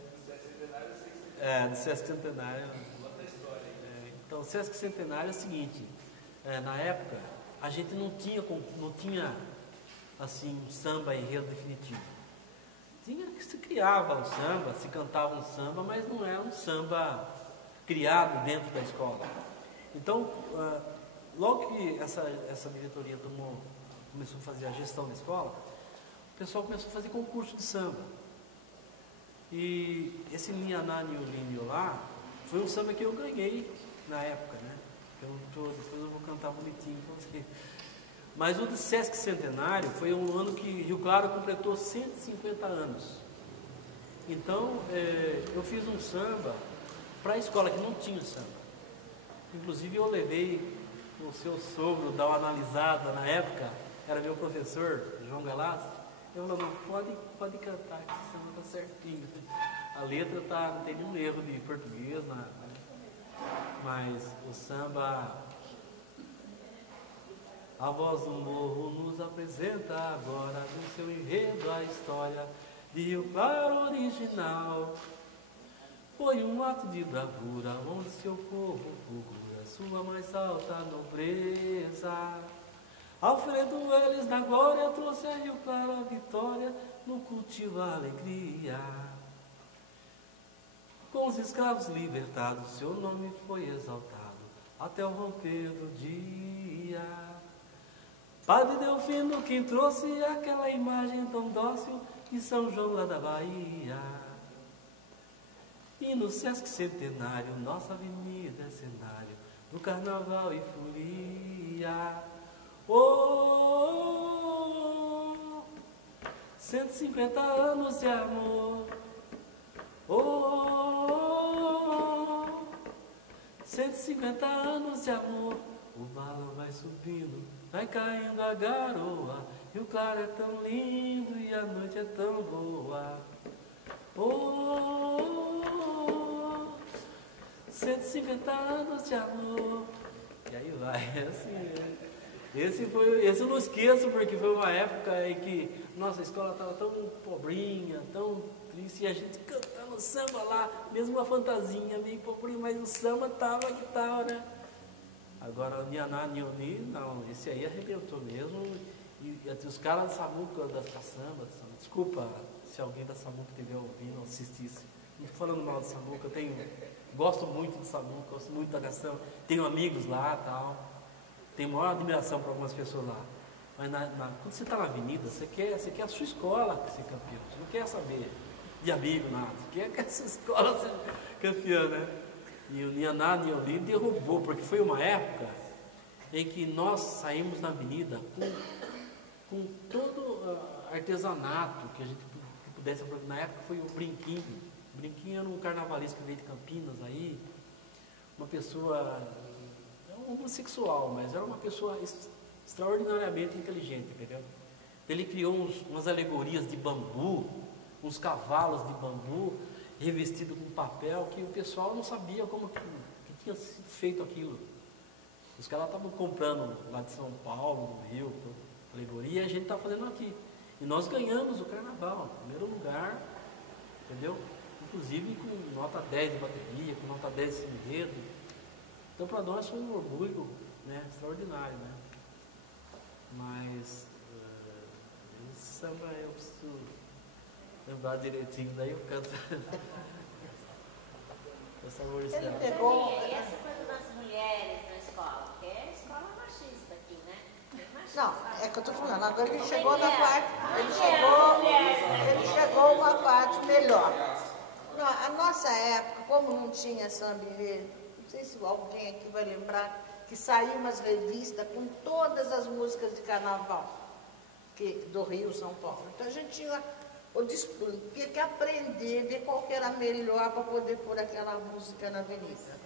No Sesc Centenário, eu sei que você do Sesc Centenário. conta a história aí. Então, o Sesc Centenário é o seguinte, na época, a gente não tinha assim, um samba enredo definitivo. Se criava um samba, se cantava um samba, mas não era um samba criado dentro da escola. Então, logo que essa diretoria começou a fazer a gestão da escola, o pessoal começou a fazer concurso de samba. E esse Nianá, Niolin, Niolá foi um samba que eu ganhei na época, né? Depois eu vou cantar bonitinho com você. Mas o do Sesc Centenário foi um ano que Rio Claro completou 150 anos. Então, eu fiz um samba para a escola que não tinha samba. Inclusive, eu levei o seu sogro dar uma analisada na época, era meu professor, João Galazzi. Eu falei, não, pode cantar, que esse samba está certinho. A letra não tem nenhum erro de português, mas o samba... A voz do morro nos apresenta agora no seu enredo a história de Rio Claro original. Foi um ato de bravura onde seu povo fulgura sua mais alta nobreza. Alfredo Eles da glória trouxe a Rio Claro a vitória no cultivo a alegria. Com os escravos libertados seu nome foi exaltado até o romper do dia. Padre Delfino quem trouxe aquela imagem tão dócil de São João lá da Bahia. E no Sesc Centenário, nossa avenida é cenário do carnaval e folia. 150 anos de amor. 150 anos de amor. O balão vai subindo, vai caindo a garoa, e o claro é tão lindo e a noite é tão boa. 150 anos de amor. E aí vai, assim. Esse eu não esqueço, porque foi uma época em que nossa escola estava tão pobrinha, tão triste, e a gente cantando samba lá, mesmo uma fantasinha meio pobrinha, mas o samba tava que tal, né? Agora o Nianá, Nioni, não, esse aí arrebentou mesmo. E os caras da Samuca, da Caçamba, desculpa se alguém da Samuca estiver ouvindo ou assistisse. Não estou falando mal da Samuca, gosto muito de Samuca, gosto muito da Caçamba, tenho amigos lá e tal. Tenho maior admiração por algumas pessoas lá. Mas quando você está na avenida, você quer a sua escola ser campeã. Você não quer saber de amigo, nada. Você quer que a sua escola seja campeã, né? E o Nianá, Niolin derrubou, porque foi uma época em que nós saímos na avenida com todo artesanato que a gente pudesse. Na época foi o Brinquinho. O Brinquinho era um carnavalesco que veio de Campinas aí. Uma pessoa... homossexual, mas era uma pessoa extraordinariamente inteligente, entendeu? Ele criou umas alegorias de bambu, uns cavalos de bambu, revestidos com papel, que o pessoal não sabia como que tinha sido feito aquilo. Os caras estavam comprando lá de São Paulo, no Rio, alegoria, e a gente está fazendo aqui. E nós ganhamos o carnaval, em primeiro lugar, entendeu? Inclusive com nota 10 de bateria, com nota 10 de enredo. Então para nós foi um orgulho, né, extraordinário, né? Mas esse samba eu preciso lembrar direitinho, daí eu canto. Ele pegou. E essa coisa das mulheres na escola, porque é escola machista aqui, né? Não, é que eu estou falando, agora ele chegou na parte, ele chegou uma parte melhor. Não, a nossa época, como não tinha samba enredo, não sei se alguém aqui vai lembrar, que saiu umas revistas com todas as músicas de carnaval do Rio, São Paulo. Então a gente tinha tinha que aprender, ver qual que era melhor para poder pôr aquela música na avenida.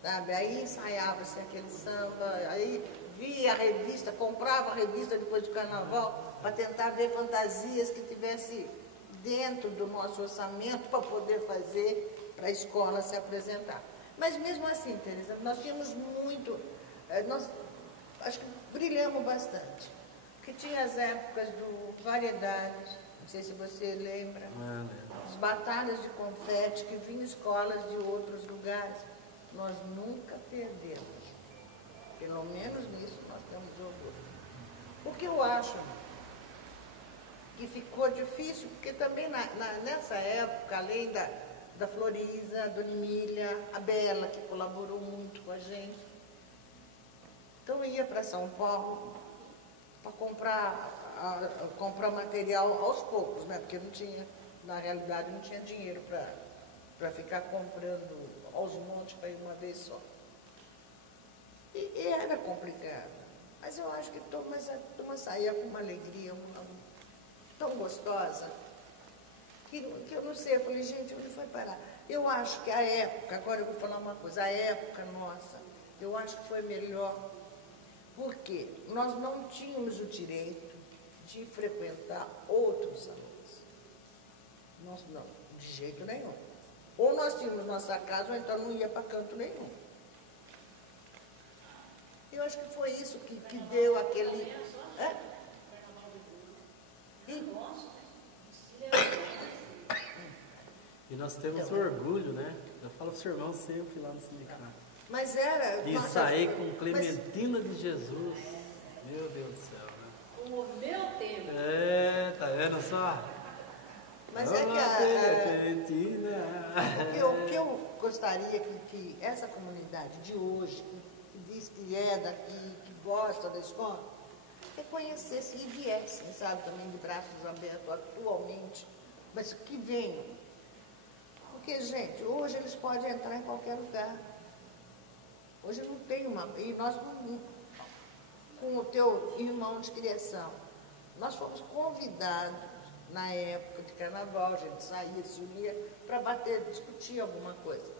Sabe? Aí ensaiava-se aquele samba, aí via a revista, comprava a revista depois do carnaval para tentar ver fantasias que tivesse dentro do nosso orçamento para poder fazer para a escola se apresentar. Mas mesmo assim, Teresa, nós tínhamos muito, nós acho que brilhamos bastante. Porque tinha as épocas do Variedades, não sei se você lembra, as batalhas de confete que vinham escolas de outros lugares. Nós nunca perdemos. Pelo menos nisso nós temos orgulho. O que eu acho que ficou difícil, porque também nessa época, além da Florisa, Dona Emília, a Bela, que colaborou muito com a gente, então eu ia para São Paulo para comprar material aos poucos, né? Porque não tinha, na realidade, não tinha dinheiro para ficar comprando aos montes para ir uma vez só. E era complicado. Mas eu acho que a turma saía com uma alegria tão gostosa, que eu não sei, eu falei, gente, onde foi parar? Eu acho que a época, agora eu vou falar uma coisa, a época nossa, eu acho que foi melhor, porque nós não tínhamos o direito de frequentar outros salões. Nós não, de jeito nenhum. Ou nós tínhamos nossa casa, ou então não ia para canto nenhum. Eu acho que foi isso que deu aquele... E nós temos orgulho, né? Eu falo pro seu irmão sempre lá no sindicato. Mas era... E sair com Clementina de Jesus. Meu Deus do céu, né? O meu tempo. Tá vendo só? Mas é que o que eu gostaria que essa comunidade de hoje, que diz que é daqui, que gosta da escola, reconhecesse e viessem, sabe, também de braços abertos atualmente, mas que venham. Porque, gente, hoje eles podem entrar em qualquer lugar. Hoje não tem uma... E nós, com o teu irmão de criação, nós fomos convidados, na época de carnaval, a gente saía, se unia para discutir alguma coisa.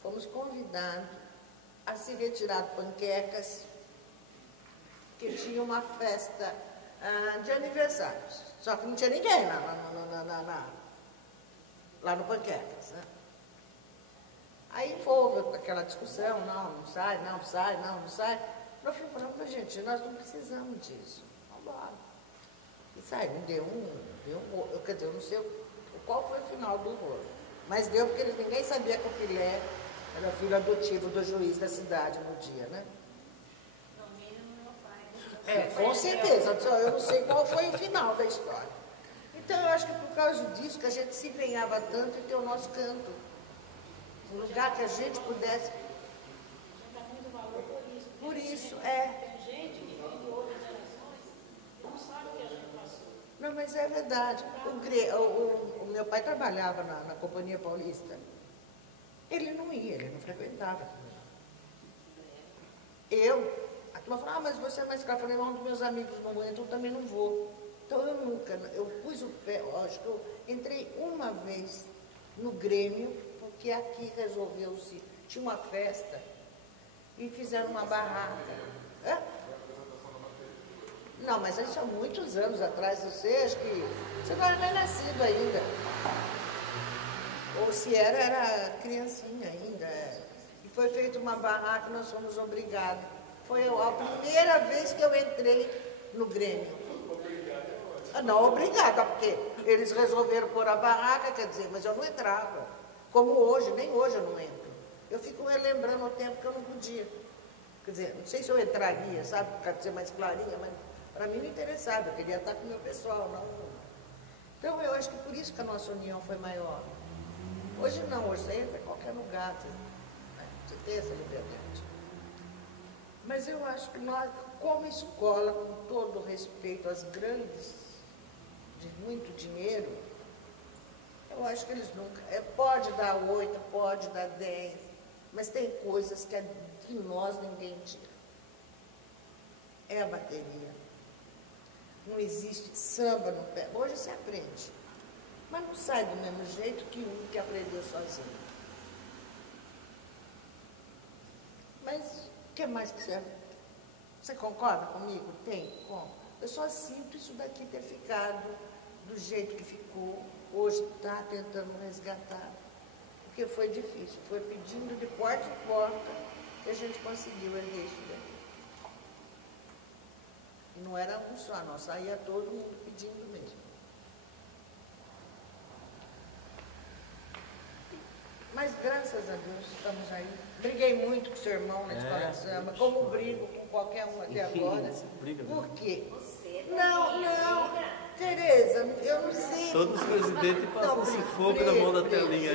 Fomos convidados a se retirar de Panquecas, que tinha uma festa de aniversários. Só que não tinha ninguém lá no Panquecas, né? Aí houve aquela discussão, não sai. Eu fui falando para a gente, nós não precisamos disso, vamos embora. E sai, não deu quer dizer, eu não sei qual foi o final do rolo, mas deu porque ninguém sabia que o Pilé era filho adotivo do juiz da cidade no dia, né? No mínimo, meu pai. Com certeza, eu não sei qual foi o final da história. Então, eu acho que por causa disso que a gente se empenhava tanto em ter o nosso canto. Um lugar que a gente pudesse... Dá muito valor Por isso, Tem gente que vem de outras gerações e não sabe o que a gente passou. Não, mas é verdade. O meu pai trabalhava na Companhia Paulista. Ele não ia, ele não frequentava. A turma falou, mas você é mais caro. Eu falei, não, dos meus amigos não entram, eu também não vou. Então eu pus o pé, acho que eu entrei uma vez no Grêmio, porque aqui resolveu-se, tinha uma festa e fizeram uma barraca. Hã? Não, mas isso há muitos anos atrás, acho que você não era nem nascido ainda. Ou se era criancinha ainda. E foi feita uma barraca, nós fomos obrigados. Foi a primeira vez que eu entrei no Grêmio. Não, obrigada, porque eles resolveram pôr a barraca, quer dizer, mas eu não entrava. Como hoje, nem hoje eu não entro. Eu fico relembrando o tempo que eu não podia. Quer dizer, não sei se eu entraria, sabe, para ser mais clarinha, mas para mim não interessava, eu queria estar com o meu pessoal, não. Então eu acho que por isso que a nossa união foi maior. Hoje não, hoje você entra em qualquer lugar, você tem essa liberdade. Mas eu acho que nós, como escola, com todo respeito às grandes, de muito dinheiro, eu acho que eles nunca... pode dar 8, pode dar 10, mas tem coisas que de nós ninguém tira. É a bateria. Não existe samba no pé. Hoje você aprende, mas não sai do mesmo jeito que um que aprendeu sozinho. Mas o que mais que você concorda comigo? Tem? Como? Eu só sinto isso daqui ter ficado do jeito que ficou. Hoje está tentando resgatar. Porque foi difícil. Foi pedindo de porta em porta que a gente conseguiu erguer isso daqui. E não era um só, não. Saía todo mundo pedindo mesmo. Mas graças a Deus estamos aí. Briguei muito com o seu irmão na escola de samba, como brigo com qualquer um até agora. Por quê? Não, Tereza, eu não sei. Todos os presidentes passam sufoco na mão da telinha.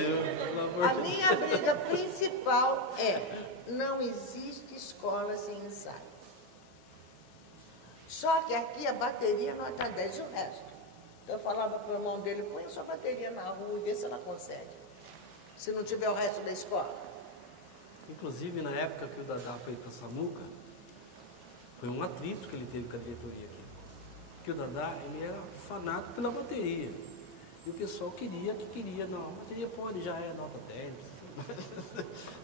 A minha briga principal é: não existe escola sem ensaio. Só que aqui a bateria não está 10 e o resto. Então eu falava para o irmão dele: põe a sua bateria na rua e vê se ela consegue. Se não tiver o resto da escola. Inclusive, na época que o Dadá foi para Samuca, foi um atrito que ele teve com a diretoria aqui. Porque o Dadá, ele era fanático pela bateria. E o pessoal queria, não, a bateria pode, já é nota 10.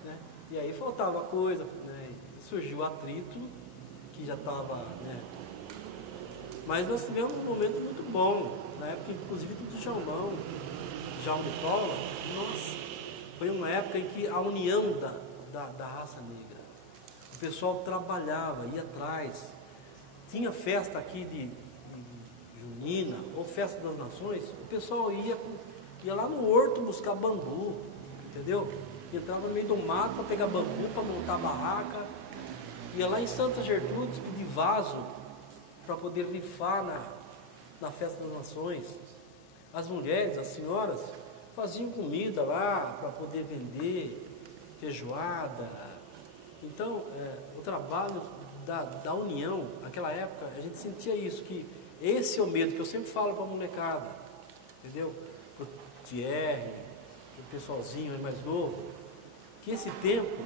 Né? E aí faltava coisa, né? E surgiu o atrito, que já estava, né? Mas nós tivemos um momento muito bom, na época, inclusive, do Jaume Cola, nossa, foi uma época em que a união da raça negra, o pessoal trabalhava, ia atrás, tinha festa aqui de junina, ou festa das nações, o pessoal ia lá no horto buscar bambu, entendeu? Entrava no meio do mato para pegar bambu, para montar a barraca, ia lá em Santa Gertrudes pedir vaso para poder rifar na festa das nações. As mulheres, as senhoras, faziam comida lá para poder vender, feijoada. Então, o trabalho da união, naquela época, a gente sentia isso, que esse é o medo que eu sempre falo para a molecada, entendeu? O Thierry, o pessoalzinho mais novo, que esse tempo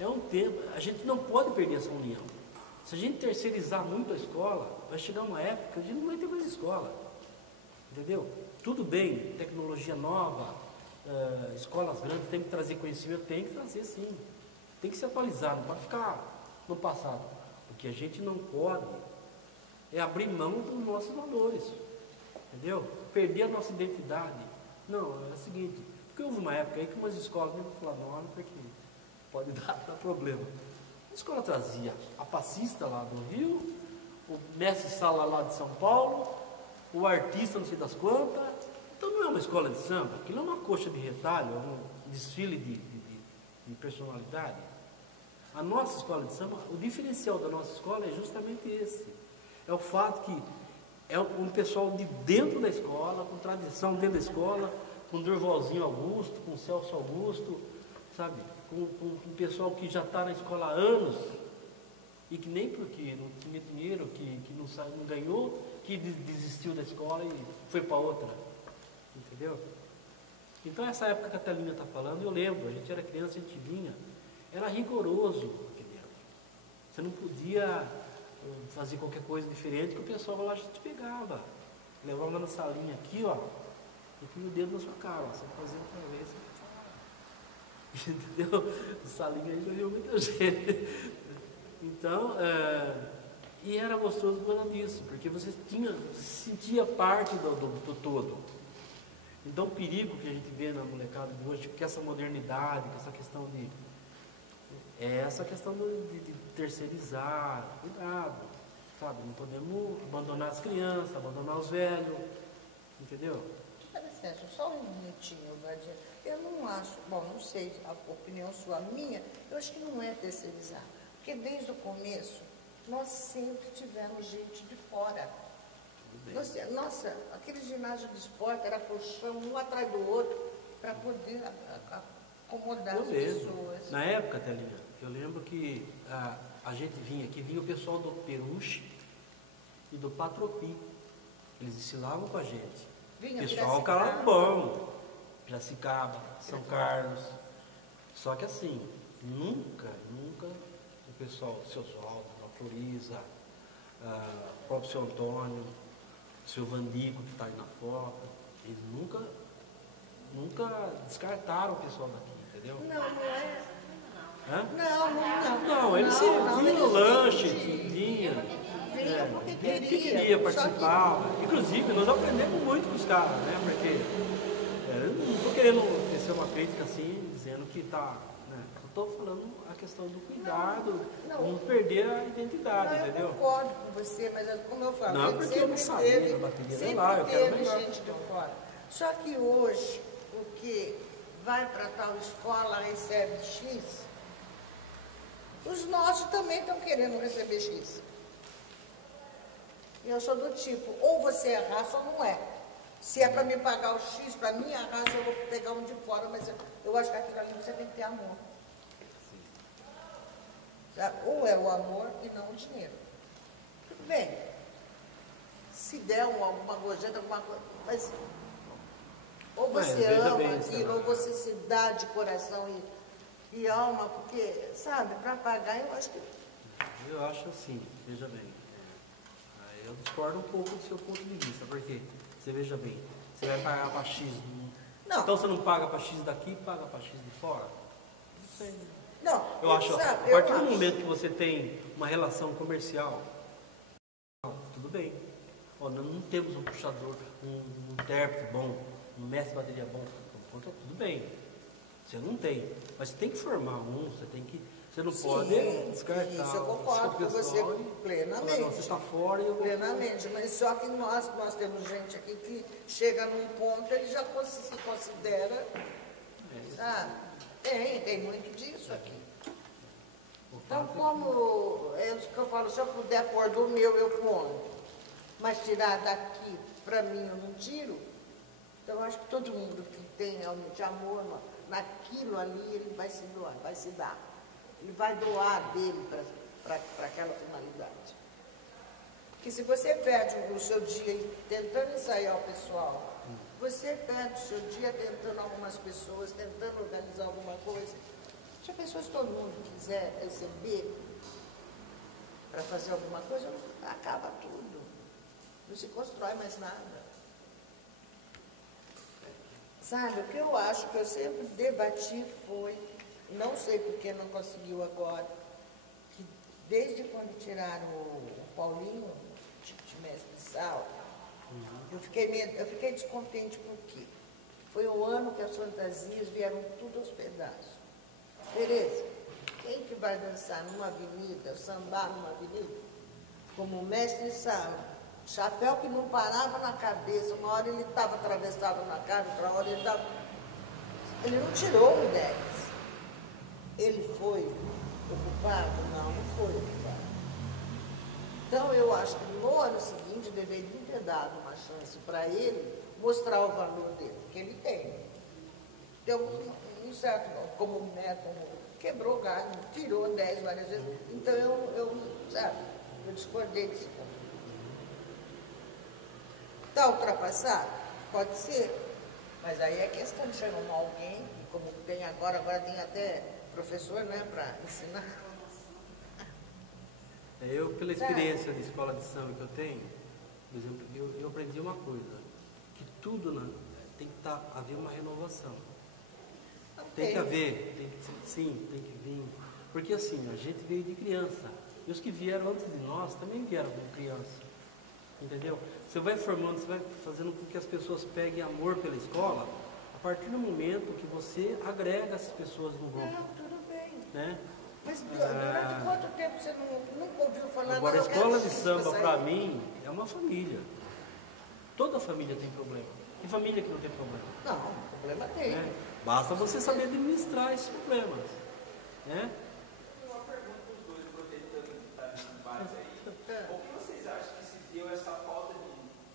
é um tempo, a gente não pode perder essa união. Se a gente terceirizar muito a escola, vai chegar uma época que a gente não vai ter mais escola, entendeu? Tudo bem, tecnologia nova, escolas grandes, tem que trazer conhecimento, tem que trazer sim, tem que se atualizar, não pode ficar no passado. O que a gente não pode é abrir mão dos nossos valores, entendeu? Perder a nossa identidade. Não, é o seguinte, porque houve uma época aí que umas escolas, nem vou falar nome, porque pode dar problema. A escola trazia a passista lá do Rio, o mestre-sala lá de São Paulo, o artista não sei das quantas. Então não é uma escola de samba, aquilo é uma coxa de retalho, é um desfile de personalidade. A nossa escola de samba, o diferencial da nossa escola é justamente esse. É o fato que é um pessoal de dentro da escola, com tradição dentro da escola, com Durvalzinho Augusto, com Celso Augusto, sabe? Com um pessoal que já está na escola há anos e que nem porque não tinha dinheiro, que não ganhou, que desistiu da escola e foi para outra, entendeu? Então essa época que a Telinha está falando, eu lembro, a gente era criança, a gente vinha, era rigoroso aqui dentro. Você não podia fazer qualquer coisa diferente, que o pessoal lá te pegava, levava na salinha aqui, ó, e punha o dedo na sua cara, você fazia outra vez, você falava. Entendeu? O Salinho aí já viu muita gente. Então, e era gostoso por causa disso, porque você sentia parte do todo. Então o perigo que a gente vê na molecada de hoje, que essa modernidade, que essa questão de terceirizar, cuidado, sabe? Não podemos abandonar as crianças, abandonar os velhos, entendeu? Dá licença, só um minutinho, Vadinha. Eu não acho, bom, não sei a opinião sua, minha, eu acho que não é terceirizar. Porque desde o começo, nós sempre tivemos gente de fora. Nossa, aquele ginásio de esporte era colchão um atrás do outro, para poder acomodar as pessoas. Na época, Telinha, eu lembro que a gente vinha o pessoal do Peruche e do Patropi. Eles ensinavam com a gente. Pessoal Calabão, Piracicaba, São Carlos. Só que assim, nunca o pessoal, o seu Oswaldo, a Floriza, o próprio seu Antônio, o seu Vandico que está aí na foto, eles nunca descartaram o pessoal daqui, entendeu? Não é. Hã? Não, eles vinham no lanche, vinha porque queria participar. Inclusive, nós aprendemos muito com os caras, né? Porque eu não estou querendo tecer uma crítica assim, dizendo que está. Né? Eu estou falando a questão do cuidado, não perder a identidade, entendeu? Eu concordo com você, mas como eu falo, não, porque eu não sabia da bateria lá, eu quero melhor. Gente de fora. Só que hoje, o que vai para tal escola recebe X, os nossos também estão querendo receber X. Eu sou do tipo, ou você é raça ou não é. Se é para me pagar o X, para minha raça, eu vou pegar um de fora, mas eu acho que aquilo ali você tem que ter amor. Ou é o amor e não o dinheiro. Tudo bem. Se der alguma gorjeta, alguma coisa, mas ou você ama aquilo, ou você se dá de coração e alma, porque, sabe, para pagar, eu acho que... Eu acho assim, veja bem, eu discordo um pouco do seu ponto de vista, porque, você veja bem, você vai pagar para X, então você não paga para X daqui, paga para X de fora? Não sei. Não, eu acho, a partir do momento que você tem uma relação comercial, tudo bem. Não temos um puxador, um intérprete bom, um mestre de bateria bom, tudo bem. Você não tem, mas você tem que formar você não pode descartar. Isso eu concordo com você plenamente. Você está fora e eu... Plenamente, mas só que nós temos gente aqui que chega num ponto, ele já se considera, sabe? Tem muito disso aqui. Então, como é o que eu falo, se eu puder pôr do meu, eu ponho. Mas tirar daqui, para mim, eu não tiro. Então, eu acho que todo mundo que tem realmente amor naquilo ali, ele vai se doar, vai se dar. Ele vai doar dele para aquela finalidade. Porque se você perde o seu dia tentando ensaiar o pessoal, você perde o seu dia tentando algumas pessoas, tentando organizar alguma coisa. Se a pessoa, se todo mundo quiser receber para fazer alguma coisa, acaba tudo. Não se constrói mais nada. Sabe, o que eu acho que eu sempre debati foi, não sei por que não conseguiu agora, que desde quando tiraram o Paulinho de mestre de sala, eu fiquei descontente porque foi o ano que as fantasias vieram tudo aos pedaços. Tereza, quem que vai dançar numa avenida, sambar numa avenida, como mestre de sala, chapéu que não parava na cabeça, uma hora ele estava atravessado na cara, outra hora ele estava... Ele não tirou o 10. Ele foi ocupado? Não foi ocupado. Então eu acho que no ano seguinte deveria ter dado uma chance para ele mostrar o valor dele, que ele tem. Deu um certo, como o Neto quebrou o galho, tirou 10 várias vezes. Então eu discordei desse ponto. Está ultrapassado? Pode ser. Mas aí é questão de chegar alguém, que como tem agora tem até professor, né, para ensinar. Eu, pela experiência de escola de samba que eu tenho, por exemplo, eu aprendi uma coisa, que tudo tem que haver uma renovação. Tem que haver, sim, tem que vir. Porque assim, a gente veio de criança. E os que vieram antes de nós também vieram como criança. Entendeu? Você vai formando, você vai fazendo com que as pessoas peguem amor pela escola a partir do momento que você agrega essas pessoas no grupo. Não, tudo bem. Né? Mas durante quanto tempo você nunca ouviu falar? Agora, a escola de samba, para mim, é uma família. Toda família tem problema. Tem família que não tem problema. Não, problema tem. Né? Basta você saber administrar esses problemas. Né? Uma pergunta para os dois, aproveitando que está nesse debate aí. O que vocês acham que se deu essa falta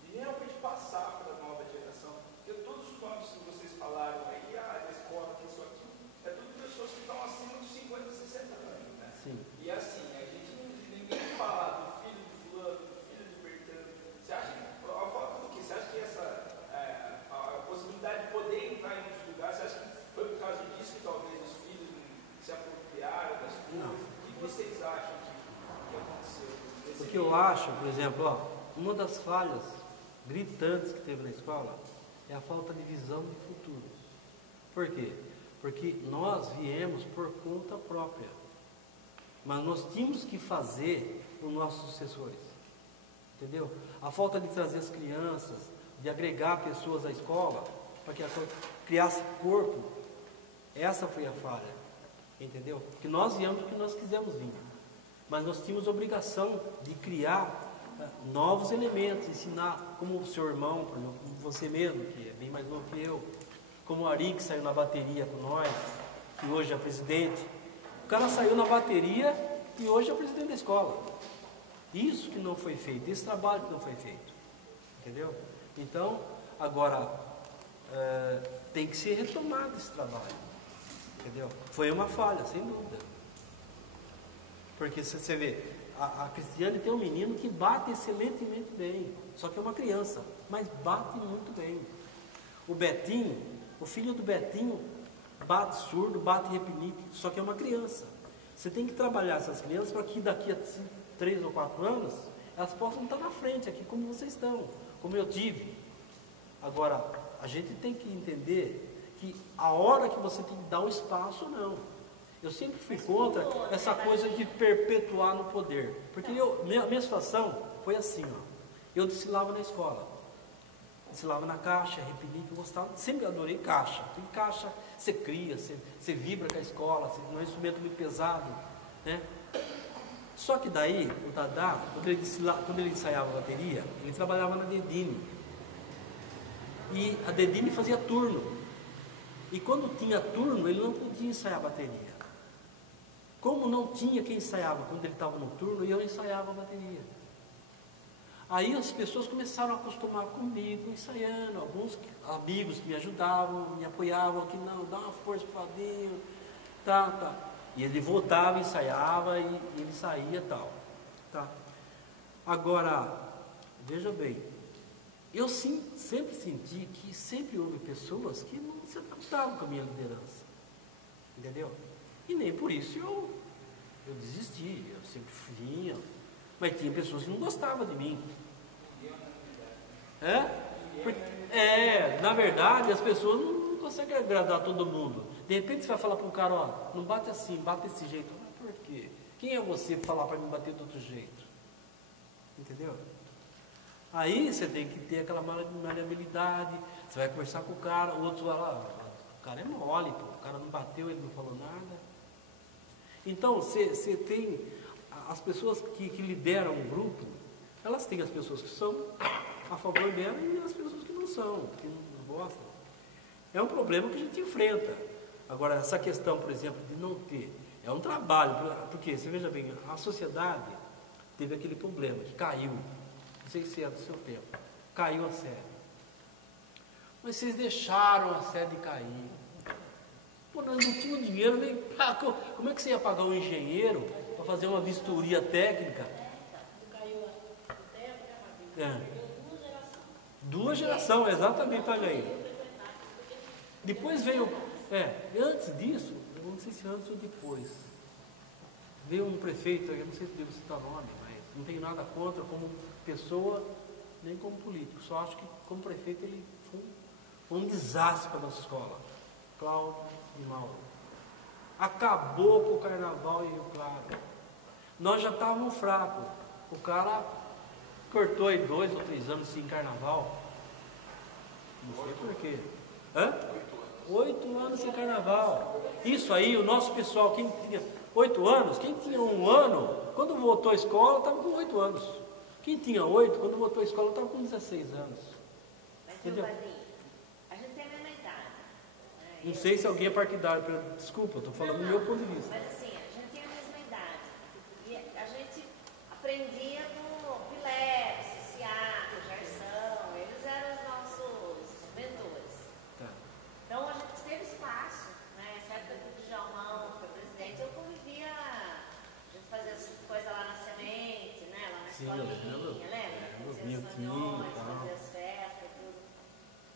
de realmente passar para a nova geração? Porque todos os nomes que vocês falaram aí, da escola, que isso aqui, é tudo pessoas que estão acima dos 50, 60 anos, né? Sim. E assim, a gente ninguém fala do filho de fulano, do filho de Bertano. Você acha que, a falta do quê? Você acha que a possibilidade de poder entrar em outros lugares, você acha que foi por causa disso que talvez os filhos se apropriaram das coisas? O que vocês acham que aconteceu? O que eu acho, por exemplo, uma das falhas gritantes que teve na escola é a falta de visão de futuro. Por quê? Porque nós viemos por conta própria. Mas nós tínhamos que fazer os nossos sucessores. Entendeu? A falta de trazer as crianças, de agregar pessoas à escola, para que a coisa criasse corpo, essa foi a falha. Entendeu? Porque nós viemos porque nós quisemos vir. Mas nós tínhamos a obrigação de criar novos elementos, ensinar, como o seu irmão, por exemplo, como você mesmo, que é bem mais novo que eu, como o Ari, que saiu na bateria com nós, que hoje é presidente. O cara saiu na bateria e hoje é presidente da escola. Isso que não foi feito, esse trabalho que não foi feito. Entendeu? Então, agora, tem que ser retomado esse trabalho. Entendeu? Foi uma falha, sem dúvida. Porque você vê, a Cristiane tem um menino que bate excelentemente bem, só que é uma criança, mas bate muito bem. O Betinho, o filho do Betinho, bate surdo, bate repinique, só que é uma criança. Você tem que trabalhar essas crianças para que daqui a 3 ou 4 anos, elas possam estar na frente aqui, como vocês estão, como eu tive. Agora, a gente tem que entender que a hora que você tem que dar o espaço, não. Eu sempre fui contra essa coisa de perpetuar no poder. Porque minha situação foi assim, eu desfilava na escola. Desfilava na caixa, repinique, eu gostava, sempre adorei caixa. Porque caixa, você cria, você vibra com a escola, não é um instrumento muito pesado, né? Só que daí, o Dadá, quando ele ensaiava a bateria, ele trabalhava na Dedini. E a Dedini fazia turno. E quando tinha turno, ele não podia ensaiar a bateria. Como não tinha quem ensaiava quando ele estava no turno, eu ensaiava a bateria. Aí as pessoas começaram a acostumar comigo, ensaiando. Alguns amigos que me ajudavam, me apoiavam, aqui não, dá uma força para o Fabinho, tá. E ele voltava, ensaiava e ele saía e tal. Tá. Agora, veja bem, eu sempre senti que sempre houve pessoas que não se adaptavam com a minha liderança. Entendeu? E nem por isso eu desisti, eu sempre vinha, mas tinha pessoas que não gostavam de mim. Na verdade, as pessoas não conseguem agradar todo mundo. De repente você vai falar para um cara, não bate assim, bate desse jeito. Por quê? Quem é você para falar para mim bater de outro jeito? Entendeu? Aí você tem que ter aquela maleabilidade, você vai conversar com o cara, o outro vai lá, o cara é mole, pô, o cara não bateu, ele não falou nada. Então, você tem as pessoas que lideram um grupo, elas têm as pessoas que são a favor dela e as pessoas que não são, que não gostam. É um problema que a gente enfrenta. Agora, essa questão, por exemplo, de não ter, é um trabalho, porque, você veja bem, a sociedade teve aquele problema que caiu, não sei se é do seu tempo, caiu a sede. Mas vocês deixaram a sede cair. Pô, nós não tínhamos dinheiro nem para... Como é que você ia pagar um engenheiro para fazer uma vistoria técnica? Caiu o tempo, né, Duas gerações, exatamente, olha aí. Depois veio... antes disso, eu não sei se antes ou depois, veio um prefeito, eu não sei se devo citar nome, mas não tenho nada contra como pessoa, nem como político. Só acho que como prefeito ele foi um desastre para a nossa escola. Cláudio em Mauro. Acabou com o carnaval em Rio Claro. Nós já estávamos fracos. O cara cortou aí 2 ou 3 anos sem carnaval. Não sei por quê. 8 anos sem carnaval. Isso aí, o nosso pessoal, quem tinha 8 anos, quem tinha 1 ano, quando voltou à escola, estava com 8 anos. Quem tinha 8, quando voltou à escola, estava com 16 anos. Mas, Entendeu? Padrinho, a gente tem a mesma idade. Né? Não sei se alguém é partidário. Desculpa, eu estou falando do meu ponto de vista. Mas assim, a gente tem a mesma idade. E a gente aprendia com Piletes, Ciato, Gerson, eles eram os nossos mentores. Tá. Então a gente teve espaço, né? Essa época que o Djalmão foi presidente, eu convivia, a gente fazia as coisas lá na semente, né? Lá na Sim, eu escolinha, lembro. lembra? Lembro, Fazia as Miltinho, reuniões, tal. fazia as festas, tudo.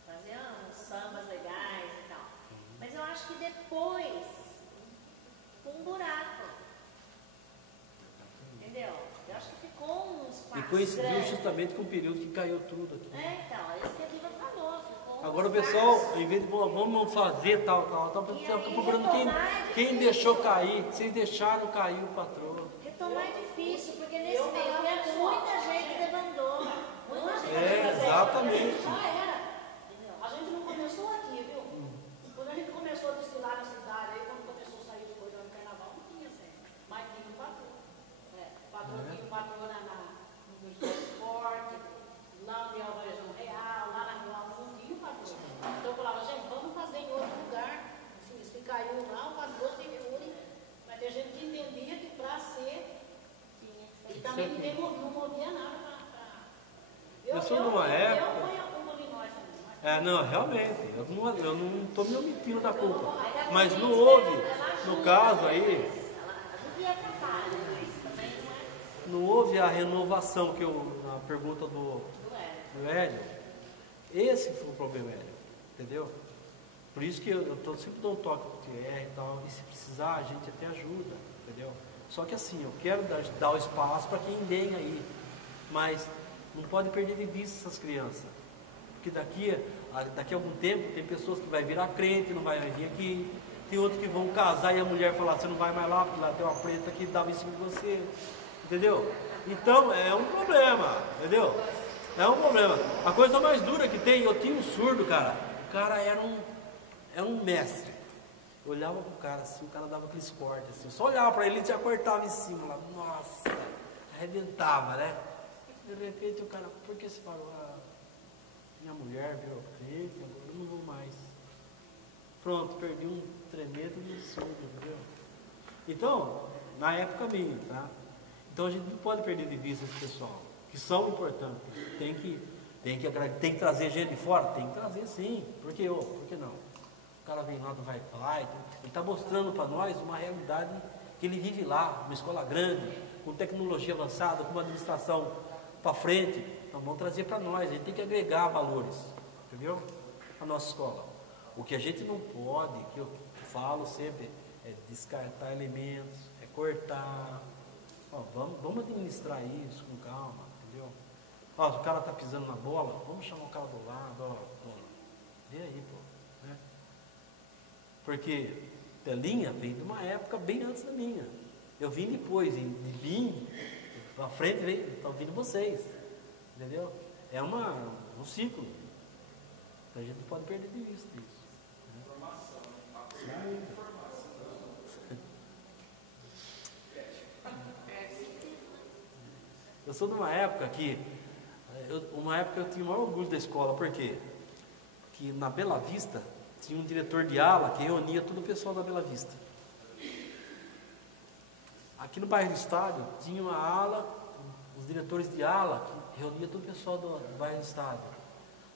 Fazia uns sambas legais e tal. Mas eu acho que depois, ficou um buraco. Entendeu? Eu acho que ficou um espaço E coincidiu grande. justamente com o período que caiu tudo aqui. Então, é isso que a Viva falou. Ficou um Agora o espaço. pessoal, em vez de vamos fazer tal, tá E aí, procurando quem deixou cair. Vocês deixaram cair o patrão. Retomar é difícil, porque nesse meio tempo muita gente demandou. Muita gente Exatamente. Já era. A gente não começou aqui, viu? Quando a gente começou a desfilar na cidade, aí quando começou a sair as coisas no carnaval, não tinha sempre. Mas tinha o patrão. Tinha o patrão no esporte, lá no Álvares Real, lá na Rua não tinha o patrão. Então eu falava, gente, vamos fazer em outro lugar. Assim, se caiu lá, o patrão se reúne. Mas tem gente que entendia que para ser. E também ninguém não movia nada para. Eu sou de uma época. Eu ponho a culpa de nós também. Não, realmente, eu não estou me omitindo da culpa. Mas não houve, no caso aí, Havia trabalho, mas também não é não houve a renovação que na pergunta do Hélio. Esse foi o problema, Hélio, entendeu? Por isso que eu sempre dou um toque pro TR e tal, e se precisar a gente até ajuda, entendeu? Só que assim, eu quero dar o espaço para quem vem aí, mas não pode perder de vista essas crianças, porque daqui a algum tempo tem pessoas que vai virar crente, não vai vir aqui, tem outros que vão casar e a mulher falar, você não vai mais lá, porque lá tem uma preta que dava em cima de você, entendeu? Então é um problema, entendeu? É um problema. A coisa mais dura que tem, eu tinha um surdo, cara, o cara era um mestre. Eu olhava pro cara assim, o cara dava aqueles cortes assim, eu só olhava para ele e já cortava em cima lá, nossa, arrebentava, né? De repente o cara, por que você parou? Minha mulher virou crente, agora eu não vou mais. Pronto, perdi um tremendo de surdo, entendeu? Então, na época minha, tá? Então a gente não pode perder de vista esse pessoal, que são importantes. Tem que trazer gente de fora? Tem que trazer sim. Por que não? O cara vem lá do Vai, ele está mostrando para nós uma realidade que ele vive lá, uma escola grande, com tecnologia avançada, com uma administração para frente. Então vamos trazer para nós, a gente tem que agregar valores, entendeu? A nossa escola. O que a gente não pode, que eu falo sempre, é descartar elementos, é cortar. Ó, vamos administrar isso com calma, entendeu? Ó, o cara está pisando na bola, vamos chamar o cara do lado, ó, vê aí, pô, né? Porque Telinha veio de uma época bem antes da minha. Eu vim depois, de mim, pra frente estão vindo vocês, entendeu? É um ciclo. Então a gente não pode perder de vista isso. Né? Informação. Eu sou de uma época que eu tinha o maior orgulho da escola, por quê? Que na Bela Vista tinha um diretor de ala que reunia todo o pessoal da Bela Vista. Aqui no bairro do estádio tinha uma ala, os diretores de ala que reunia todo o pessoal do bairro do estádio.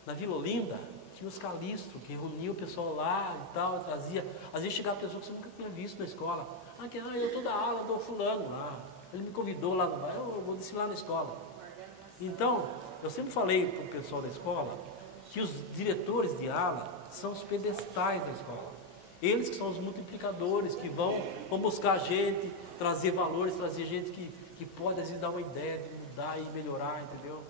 Na Vila Olinda tinha os Calixto, que reunia o pessoal lá e tal, trazia. Às vezes chegava pessoas que você nunca tinha visto na escola. Eu estou da ala do fulano lá. Ele me convidou lá no bairro, eu vou desfilar na escola. Então, eu sempre falei para o pessoal da escola que os diretores de ala são os pedestais da escola. Eles que são os multiplicadores, que vão buscar gente, trazer valores, trazer gente que pode às vezes dar uma ideia de mudar e melhorar, entendeu?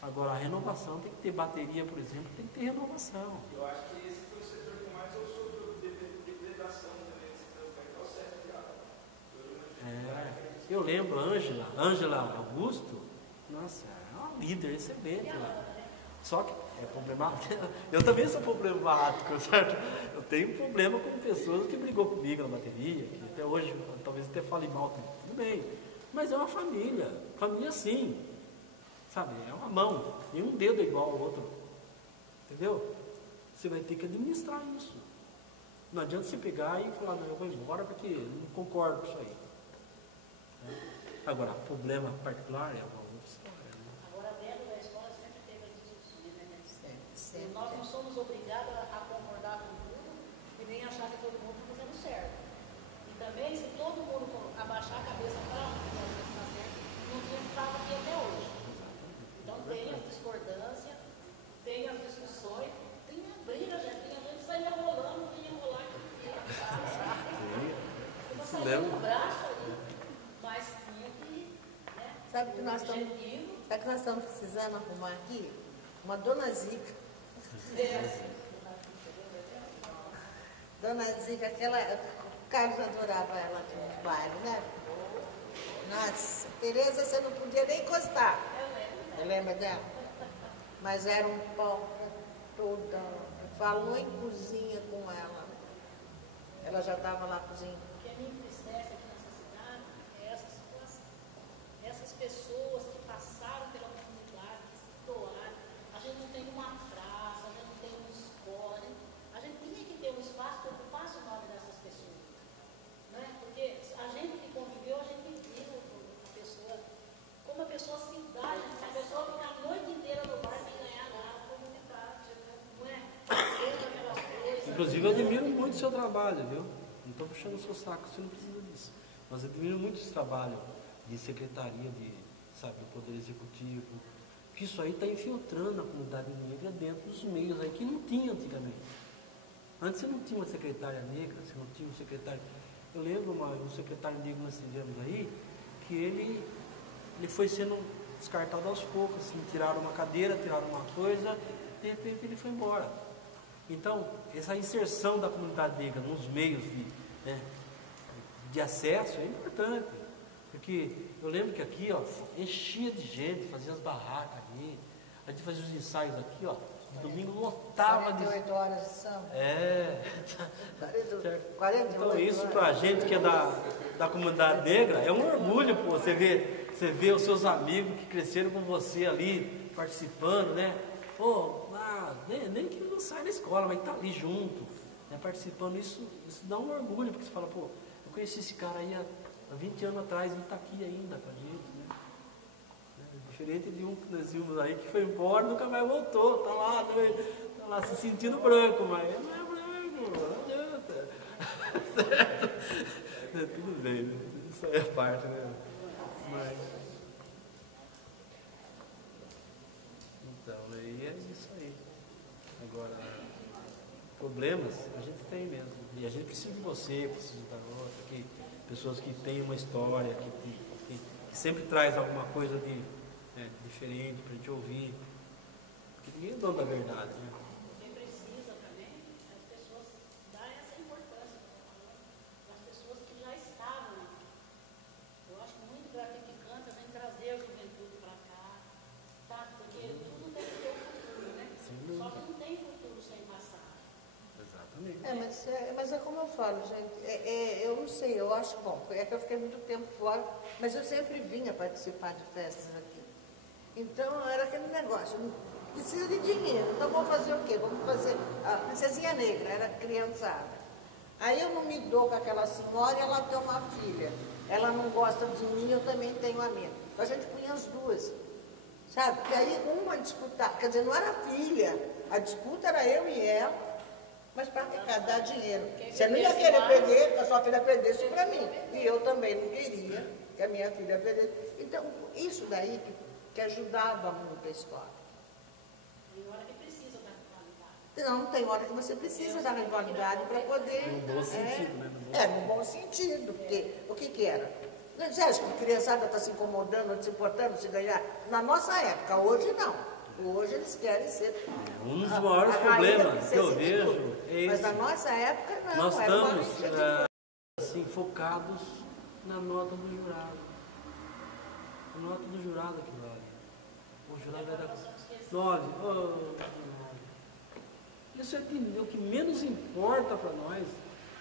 Agora, a renovação tem que ter bateria, por exemplo, tem que ter renovação. Eu acho que esse foi o setor que mais eu sofri Eu lembro, Ângela Augusto, nossa, é uma líder excelente lá. Só que é problemático. Eu também sou problemático, certo? Eu tenho problema com pessoas que brigou comigo na bateria, que até hoje talvez até fale mal, tudo bem. Mas é uma família sim, sabe? É uma mão, e um dedo é igual ao outro, entendeu? Você vai ter que administrar isso. Não adianta você pegar e falar, não, eu vou embora porque não concordo com isso aí. Agora, problema particular é uma outra história. Né? Agora, dentro da escola sempre teve as discussões, né? Sempre. Nós não somos obrigados a concordar com tudo e nem achar que todo mundo está fazendo certo. E também, se todo mundo abaixar a cabeça para fazer, não tinha que estar aqui até hoje. Então, tem a discordância, tem as discussões, tem a briga, gente. Tem a gente sair rolando, tem enrolar aqui. Não sair um braço ali, mas tinha que. Né? Sabe que nós estamos precisando arrumar aqui? Uma Dona Zica. Dona Zica, o Carlos adorava ela aqui nos bailes, né? Nossa, Tereza, você não podia nem encostar. Você lembra dela? Mas era um pau pra toda. Falou em cozinha com ela. Ela já estava lá cozinhando. O que me entristece aqui nessa cidade é essa situação. Essas pessoas que passaram pela comunidade, que se doaram. A gente não tem uma praça, a gente não tem uma escola. A gente tinha que ter um espaço para ocupar o nome dessas pessoas. Né? Porque a gente que conviveu, a gente viu a pessoa como a pessoa se dá, a pessoa fica a noite inteira no bar sem ganhar nada, como que tá, não é? Aquelas coisas. Inclusive, eu admiro muito o seu trabalho, viu? Não estou puxando o seu saco, você não precisa disso. Mas eu admiro muito esse trabalho de secretaria, do Poder Executivo. Que isso aí está infiltrando a comunidade negra dentro dos meios aí que não tinha antigamente. Antes você não tinha uma secretária negra, você não tinha um secretário. Eu lembro um secretário negro que nós tivemos aí, que ele foi sendo descartado aos poucos, assim, tiraram uma cadeira, tiraram uma coisa, de repente ele foi embora. Então, essa inserção da comunidade negra nos meios de acesso é importante, porque eu lembro que aqui, ó, enchia de gente, fazia as barracas ali, a gente fazia os ensaios aqui, ó, de domingo lotava de... 48 horas de samba. É. 48 Então isso horas. pra gente que é da comunidade negra é um orgulho, pô, você vê os seus amigos que cresceram com você ali, participando, né? Pô, nem que não sai da escola, mas tá ali junto, né, participando, isso dá um orgulho, porque você fala, pô, eu conheci esse cara aí há 20 anos atrás, ele tá aqui ainda com a gente, né? Diferente de um que nós vimos aí que foi embora e nunca mais voltou, tá lá se sentindo branco, mas não é branco, não adianta. Tudo bem, né? Isso aí é parte, né? Mas... Então, aí é isso aí. Agora, problemas a gente tem mesmo. E a gente precisa de você, precisa da outra, pessoas que têm uma história, que sempre traz alguma coisa diferente para a gente ouvir. Porque ninguém é dono da verdade, né? Quem precisa também, as pessoas darem essa importância das pessoas que já estavam aqui. Eu acho muito gratificante a gente trazer a juventude para cá, sabe? Porque tudo tem que ter um futuro, né? Só que não tem futuro sem passado. Exatamente. Mas é como eu falo, gente, eu não sei, eu acho bom, é que eu fiquei muito tempo fora, mas eu sempre vinha participar de festas aqui. Então era aquele negócio, precisa de dinheiro, então vamos fazer o quê? Vamos fazer a Princesinha Negra, era criançada. Aí eu não me dou com aquela senhora e ela tem uma filha. Ela não gosta de mim, eu também tenho a minha. Então a gente punha as duas, sabe? E aí uma disputava, quer dizer, não era filha, a disputa era eu e ela, mas para arrecadar dinheiro. Você não ia querer perder, que a sua filha perdesse para mim. E eu também não queria que a minha filha perdesse. Então, isso daí que ajudava muito a escola. Tem hora que precisa da rivalidade. Não tem hora que você precisa da rivalidade para poder... No bom sentido, né? No bom sentido, porque o que era? Você acha que a criançada está se incomodando, se importando, se ganhar? Na nossa época, hoje não. Hoje eles querem ser... Um dos maiores problemas que eu vejo é Mas esse. na nossa época não. Nós era uma estamos rixa de... assim, focados na nota do jurado. A nota do jurado que vale. O jurado vai dar 9. Isso é o que menos importa para nós.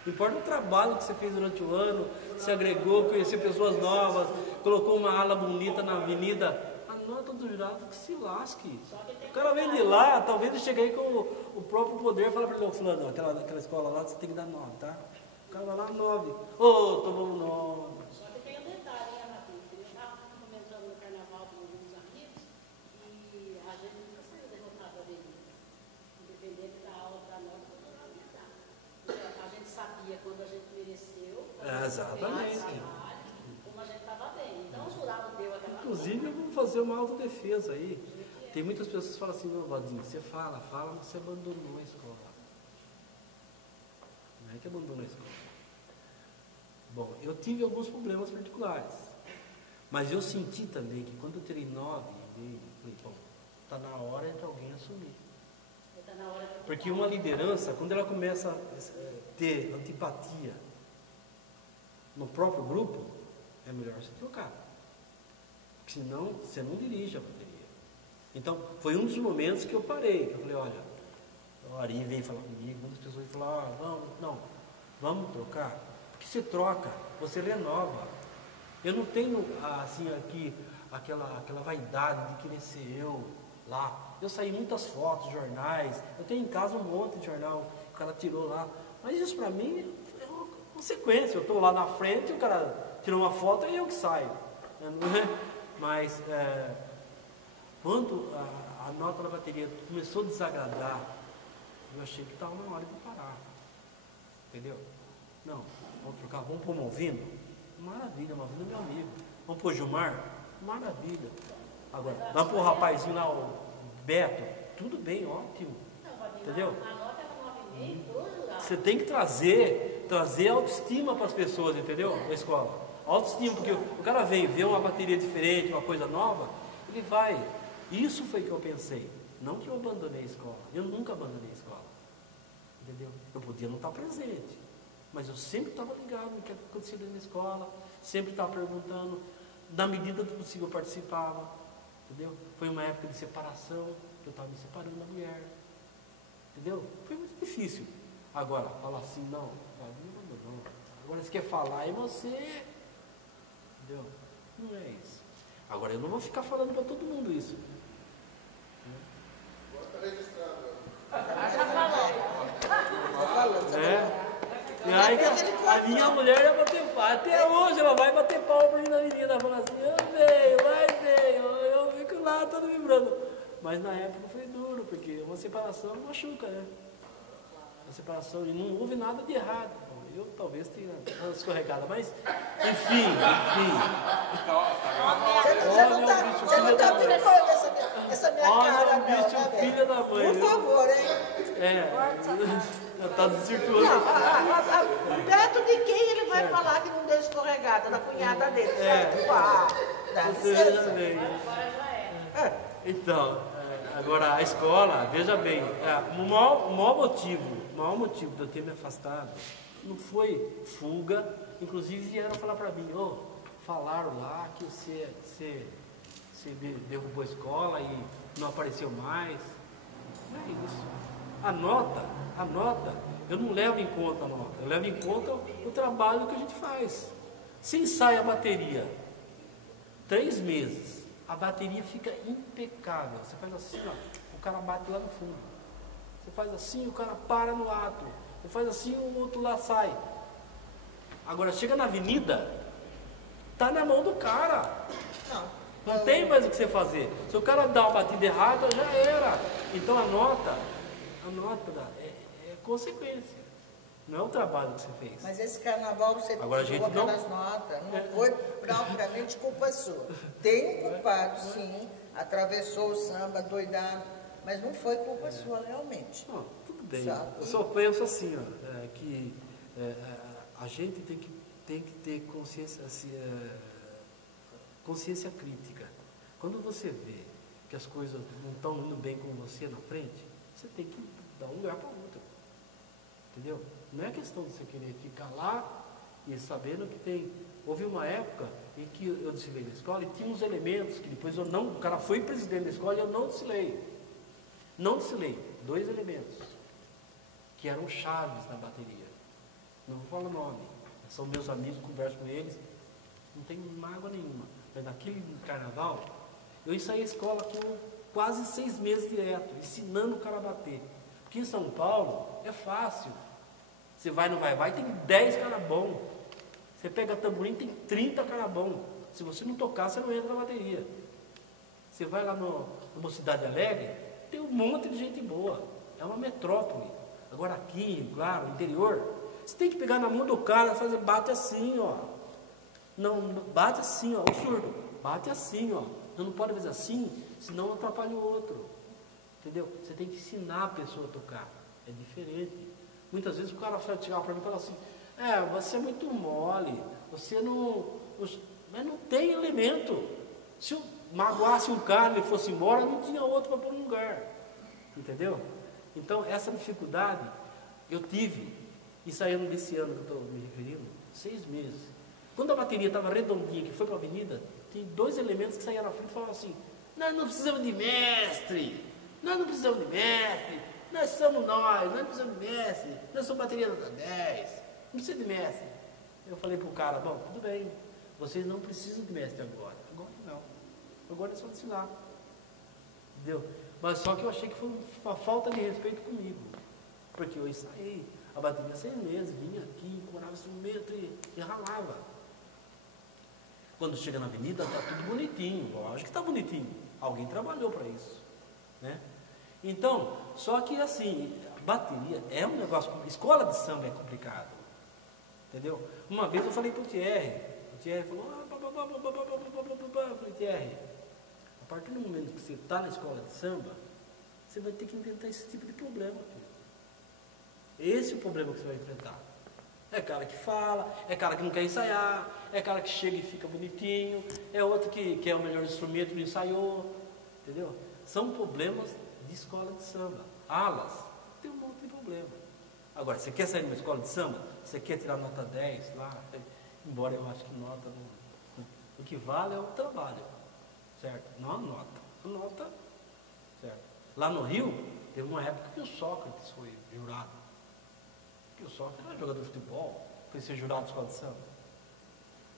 Importa o trabalho que você fez durante o ano, se agregou, conheceu pessoas novas, colocou uma ala bonita na avenida. A nota do jurado que se lasque. O cara vem de lá, talvez ele chegue aí com o próprio poder e fala para ele, ô fulano, aquela escola lá você tem que dar 9, tá? O cara vai lá 9. Tomamos 9. Só que tem um detalhe, né, Matheus? Eu estava comentando no carnaval com alguns amigos e a gente nunca saiu derrotada dele. Independente da aula, da nota, do jurado ia dar. A gente sabia quando a gente mereceu, Exatamente. como a gente estava bem. Então o jurado deu aquela. Inclusive, eu vou fazer uma autodefesa aí. Tem muitas pessoas que falam assim, não, Vadinho, você fala, mas você abandonou a escola. Não é que abandonou a escola. Bom, eu tive alguns problemas particulares. Mas eu senti também que quando eu tirei 9, eu falei, bom, está na hora de alguém assumir. Porque uma liderança, quando ela começa a ter antipatia no próprio grupo, é melhor se trocar. Porque senão você não dirige a bateria. Então, foi um dos momentos que eu parei, que eu falei, olha, o Ari veio falar comigo, muitas pessoas falaram, vamos trocar. Porque se troca, você renova. Eu não tenho, assim, aqui, aquela vaidade de querer ser eu lá. Eu saí muitas fotos, jornais, eu tenho em casa um monte de jornal que o cara tirou lá. Mas isso para mim é uma consequência. Eu estou lá na frente, o cara tirou uma foto e eu que saio. Mas quando a nota da bateria começou a desagradar, eu achei que estava na hora de parar. Entendeu? Não, vamos trocar, vamos pôr Malvino? Maravilha, Malvino é meu amigo. Vamos pôr Gilmar? Maravilha. Agora, vamos pôr o rapazinho lá, o Beto? Tudo bem, ótimo. Entendeu? Você tem que trazer autoestima para as pessoas, entendeu? Na escola. Autoestima, porque o cara vem ver uma bateria diferente, uma coisa nova, ele vai. Isso foi que eu pensei. Não que eu abandonei a escola. Eu nunca abandonei a escola. Entendeu? Eu podia não estar presente, mas eu sempre estava ligado no que acontecia dentro da escola, sempre estava perguntando, na medida do possível eu participava. Entendeu? Foi uma época de separação, que eu estava me separando da mulher. Entendeu? Foi muito difícil. Agora, falar assim, não. Agora você quer falar e você... Entendeu? Não é isso. Agora, eu não vou ficar falando para todo mundo isso. E aí, a minha mulher ia bater pau. Até hoje ela vai bater pau para mim na menina. Fala assim, eu fico lá todo vibrando. Mas na época foi duro, porque uma separação machuca, né? Uma separação, e não houve nada de errado. Eu talvez tenha uma escorregada, mas enfim. Você não está brincando essa minha cara, não, né, filha da mãe. Por favor, hein? Está desvirtuando. Perto de quem ele vai falar que não deu escorregada? Da cunhada dele, certo? Dá licença. Agora já é. Então, agora a escola, veja bem, o maior motivo de eu ter me afastado não foi fuga. Inclusive vieram falar para mim, falaram lá que você derrubou a escola e não apareceu mais. Não é isso. A nota, eu não levo em conta a nota, eu levo em conta o trabalho que a gente faz. Se ensaia a bateria 3 meses, a bateria fica impecável. Você faz assim, o cara bate lá no fundo. Você faz assim, o cara para no ato. Você faz assim, o outro lá sai. Agora, chega na avenida, tá na mão do cara. Não tem mais o que você fazer. Se o cara dá uma batida errada, já era. Então a nota é consequência. Não é o trabalho que você fez. Mas esse carnaval você agora, tirou aquelas notas. Não foi propriamente culpa sua. Tem um culpado, sim. Atravessou o samba, doidado. Mas não foi culpa sua, realmente. Não, tudo bem. Eu só penso assim, que a gente tem que ter consciência, consciência crítica. Quando você vê que as coisas não estão indo bem com você na frente, você tem que dar um lugar para o outro. Entendeu? Não é questão de você querer ficar lá e sabendo que tem houve uma época em que eu desfilei na escola e tinha uns elementos que depois o cara foi presidente da escola e eu não desfilei. Não desfilei. 2 elementos que eram chaves na bateria. Não vou falar nome. São meus amigos, converso com eles. Não tenho mágoa nenhuma. Mas naquele carnaval, eu ensaiei a escola com quase 6 meses direto, ensinando o cara a bater. Porque em São Paulo é fácil. Você vai no vai-vai, tem 10 cara bom. Você pega tamborim, tem 30 cara bom. Se você não tocar, você não entra na bateria. Você vai lá numa cidade alegre, tem um monte de gente boa. É uma metrópole. Agora aqui, claro, no interior, você tem que pegar na mão do cara e fazer, bate assim, ó. Não, bate assim, ó, o surdo. Bate assim, ó. Não pode fazer assim, senão atrapalha o outro. Entendeu? Você tem que ensinar a pessoa a tocar. É diferente. Muitas vezes o cara chega para mim e fala assim, você é muito mole, você não... Mas não tem elemento. Se eu magoasse um cara e ele fosse embora, não tinha outro para pôr no lugar. Entendeu? Então, essa dificuldade eu tive, ensaiando desse ano que eu estou me referindo, 6 meses. Quando a bateria estava redondinha, que foi para a avenida, tem 2 elementos que saíram na frente e falavam assim, nós não precisamos de mestre, nós não precisamos de mestre, nós somos nós não precisamos de mestre, nós somos bateria nota 10, não precisa de mestre. Eu falei para o cara, bom, tudo bem, vocês não precisam de mestre agora não, agora é só ensinar, entendeu? Mas só que eu achei que foi uma falta de respeito comigo, porque eu ensaiei a bateria 6 meses, vinha aqui, encorava esse metro e ralava. Quando chega na avenida, está tudo bonitinho, lógico que está bonitinho, alguém trabalhou para isso, né? Então, só que assim, bateria é um negócio, escola de samba é complicado, entendeu? Uma vez eu falei para o Thierry falou, eu falei, Thierry, a partir do momento que você está na escola de samba, você vai ter que enfrentar esse tipo de problema, filho. Esse é o problema que você vai enfrentar. É cara que fala, é cara que não quer ensaiar, é cara que chega e fica bonitinho, é outro que quer o melhor instrumento e não ensaiou, entendeu? São problemas de escola de samba. Alas, tem um monte de problema. Agora, você quer sair de uma escola de samba? Você quer tirar nota 10 lá? Embora eu acho que nota não... O que vale é o trabalho, certo? Não a nota. A nota, certo? Lá no Rio, teve uma época que o Sócrates foi jurado. Porque o Sócrates era jogador de futebol, foi ser jurado de escola de samba.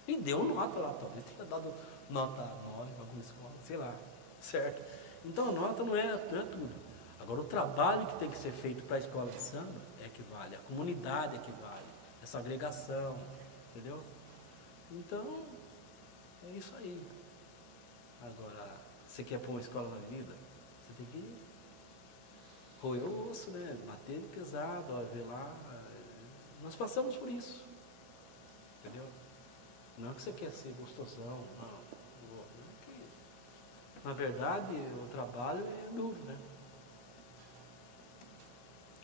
E deu nota lá, talvez tenha dado nota 9 em alguma escola, sei lá, certo? Então a nota não é tudo. Agora o trabalho que tem que ser feito para a escola de samba é que vale, a comunidade é que vale, essa agregação, entendeu? Então, é isso aí. Agora, você quer pôr uma escola na vida, você tem que roer o osso, né? Bater pesado, ó, ver lá. Nós passamos por isso, entendeu? Não é que você quer ser gostosão, não. Na verdade, o trabalho é duro, né?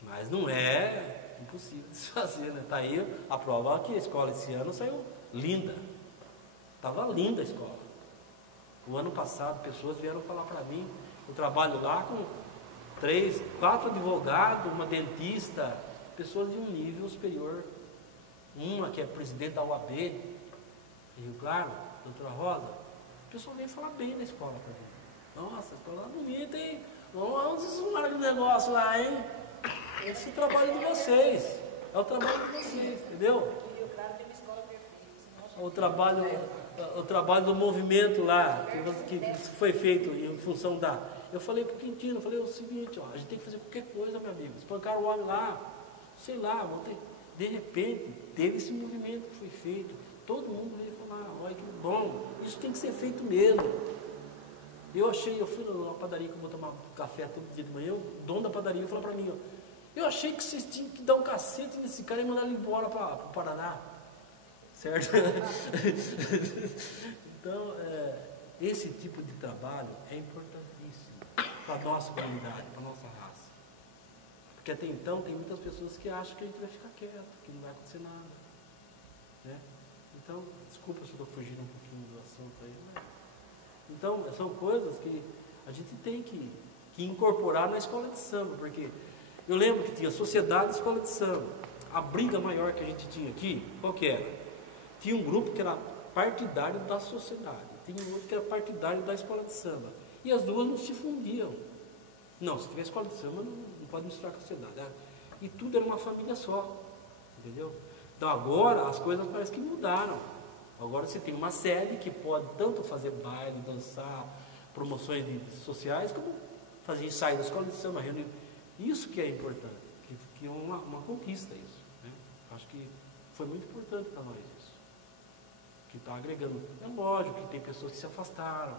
Mas não é impossível de se fazer, né? Está aí a prova que a escola esse ano saiu linda. Estava linda a escola. O ano passado, pessoas vieram falar para mim, eu trabalho lá com 3, 4 advogados, uma dentista, pessoas de um nível superior. Uma que é presidente da UAB, Rio Claro, doutora Rosa, a pessoa veio falar bem da escola para mim. Nossa, a escola é bonita, hein? Vamos desumar aquele negócio lá, hein? Esse é o trabalho de vocês. É o trabalho de vocês, entendeu? O trabalho do movimento lá, que foi feito em função da... Eu falei para o Quintino, eu falei o seguinte, ó, a gente tem que fazer qualquer coisa, meu amigo. Espancar o homem lá, sei lá, de repente, teve esse movimento que foi feito. Todo mundo veio falar, olha que bom, isso tem que ser feito mesmo. Eu fui numa padaria que eu vou tomar café todo dia de manhã, o dono da padaria falou para mim, ó, eu achei que vocês tinham que dar um cacete nesse cara e mandar ele embora para o Paraná. Certo? Então, esse tipo de trabalho é importantíssimo para a nossa comunidade, para a nossa raça. Porque até então tem muitas pessoas que acham que a gente vai ficar quieto, que não vai acontecer nada. Né? Então, desculpa se eu estou fugindo um pouquinho do assunto aí. Né? Então, são coisas que a gente tem que incorporar na escola de samba, porque eu lembro que tinha sociedade e escola de samba. A briga maior que a gente tinha aqui, qual que era? Tinha um grupo que era partidário da sociedade, tinha um outro que era partidário da escola de samba. E as duas não se fundiam. Não, se tiver escola de samba, não pode misturar com a sociedade. Né? E tudo era uma família só, entendeu? Então agora as coisas parece que mudaram. Agora você tem uma sede que pode tanto fazer baile, dançar, promoções sociais, como fazer ensaio da escola de samba, reunião. Isso que é importante, que é uma conquista isso. Né? Acho que foi muito importante para nós isso. Que está agregando. É lógico que tem pessoas que se afastaram,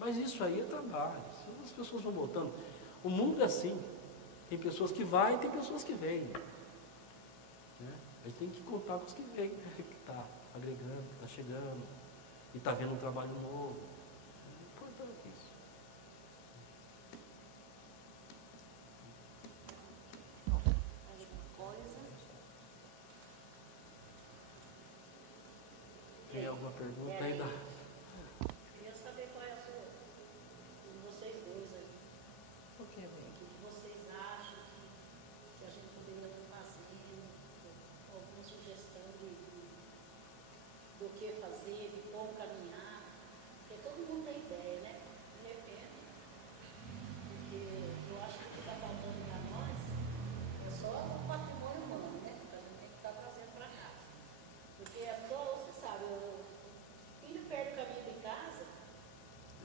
mas isso aí é trabalho. As pessoas vão voltando. O mundo é assim. Tem pessoas que vão e tem pessoas que vêm. Né? A gente tem que contar com os que vêm, que está agregando, que está chegando, e está vendo um trabalho novo. É importante isso. Alguma coisa? Tem alguma pergunta aí? ainda? Queria saber qual é a sua, de vocês dois aí. O que vem? O que vocês acham que a gente poderia fazer, alguma sugestão do que fazer, de como caminhar, porque todo mundo tem ideia, né? De repente, porque eu acho que o que está faltando para nós é só o patrimônio humano, né? Que a gente tem que estar trazendo para cá. Porque é só, você sabe, o filho perde o caminho de casa,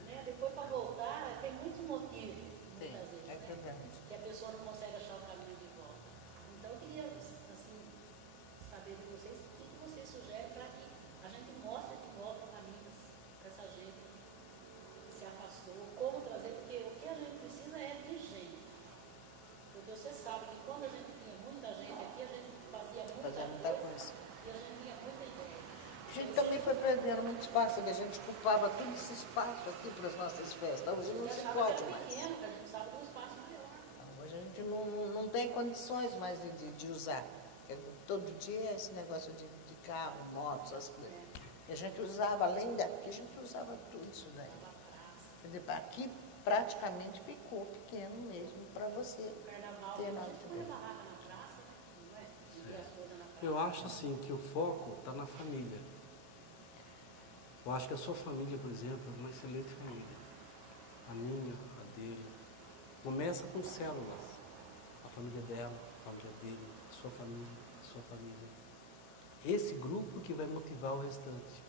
né? Depois para voltar, tem muitos motivos, muitas vezes, É né? verdade. Que a pessoa não consegue achar o caminho de volta. Então, eu queria, assim, saber de vocês, o que vocês sugerem para que a gente mostre de volta caminhos para essa gente que se afastou, como trazer, porque o que a gente precisa é de gente. Porque você sabe que quando a gente tinha muita gente aqui, a gente fazia Fazer muita muita coisa coisa. e a gente tinha muita ideia. A gente também foi perdendo muito espaço, que a gente ocupava todo esse espaço aqui para as nossas festas. Hoje não se pode mais. Pequeno, a gente sabe de um espaço maior. Hoje a gente não tem condições mais de usar. Porque todo dia é esse negócio de carro, motos, as coisas. E a gente usava, além daqui, a gente usava tudo isso daí. Entendeu? Aqui praticamente ficou pequeno mesmo para você Carnaval, ter a na gente põe barraca na praça, não é? Vender as coisas na praça. Eu acho assim que o foco está na família. Eu acho que a sua família, por exemplo, é uma excelente família. A minha, a dele. Começa com células. A família dela, a família dele, a sua família. Esse grupo que vai motivar o restante.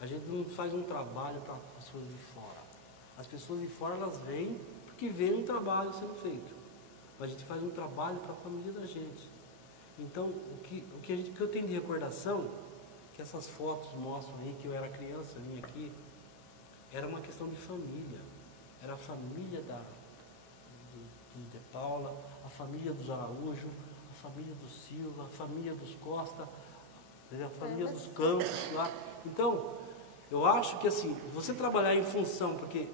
A gente não faz um trabalho para as pessoas de fora. As pessoas de fora, elas vêm porque vê um trabalho sendo feito. Mas a gente faz um trabalho para a família da gente. Então, o que eu tenho de recordação, que essas fotos mostram aí, que eu era criança, vim aqui, era uma questão de família. Era a família de Paula, a família dos Araújo, a família do Silva, a família dos Costa, a família dos Campos lá. Então, eu acho que assim, você trabalhar em função, porque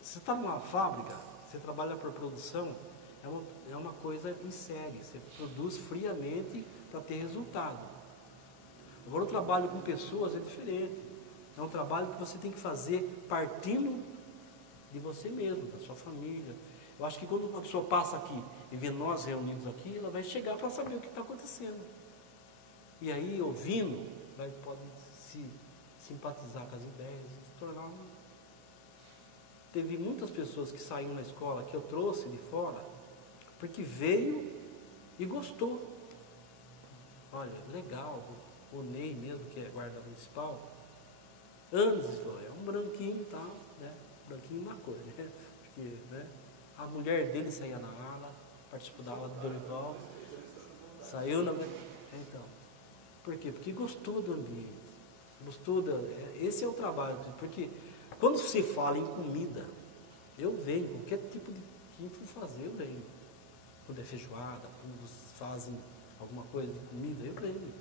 você está numa fábrica, você trabalha por produção, é uma coisa em série, você produz friamente para ter resultado. Agora o trabalho com pessoas é diferente. É um trabalho que você tem que fazer partindo de você mesmo, da sua família. Eu acho que quando uma pessoa passa aqui e vê nós reunidos aqui, ela vai chegar para saber o que está acontecendo. E aí, ouvindo, pode se simpatizar com as ideias, se tornar uma... Teve muitas pessoas que saíram na escola, que eu trouxe de fora, porque veio e gostou. Olha, legal, o Ney mesmo, que é guarda municipal, anos falou, é um branquinho e tal, né? Branquinho na cor, né? Porque, né? A mulher dele saía na ala, participou da aula do Dorival, saiu na... Então, por quê? Porque gostou do ambiente, esse é o trabalho, porque quando se fala em comida, eu venho, qualquer tipo de que for fazer, eu venho. Quando é feijoada, quando fazem alguma coisa de comida, eu venho.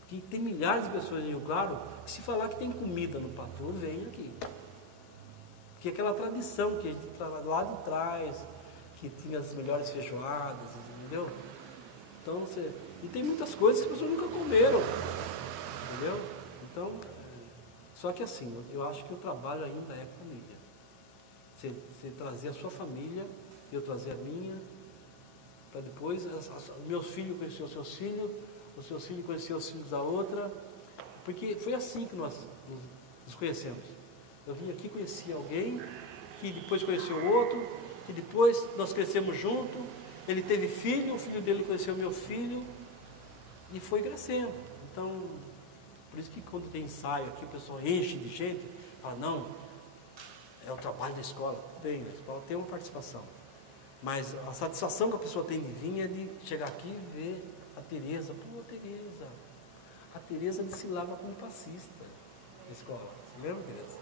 Porque tem milhares de pessoas em Rio Claro que se falar que tem comida no Patrô, eu venho aqui. Porque é aquela tradição que a gente traz lá de trás, que tinha as melhores feijoadas, entendeu? Então, e tem muitas coisas que as pessoas nunca comeram, entendeu? Então, só que assim, eu acho que o trabalho ainda é família. Você trazer a sua família, eu trazer a minha, para depois meus filhos conhecer os seus filhos conhecer os filhos da outra, Porque foi assim que nós nos conhecemos. Eu vim aqui, conheci alguém, que depois conheceu outro, que depois nós crescemos junto, ele teve filho, o filho dele conheceu meu filho, e foi crescendo. Então, por isso que quando tem ensaio aqui, o pessoal enche de gente, fala, não, é o trabalho da escola. Bem, a escola tem uma participação. Mas a satisfação que a pessoa tem de vir é de chegar aqui e ver a Tereza. Pô, Tereza. A Tereza desfilava como passista na escola. Você lembra, Tereza?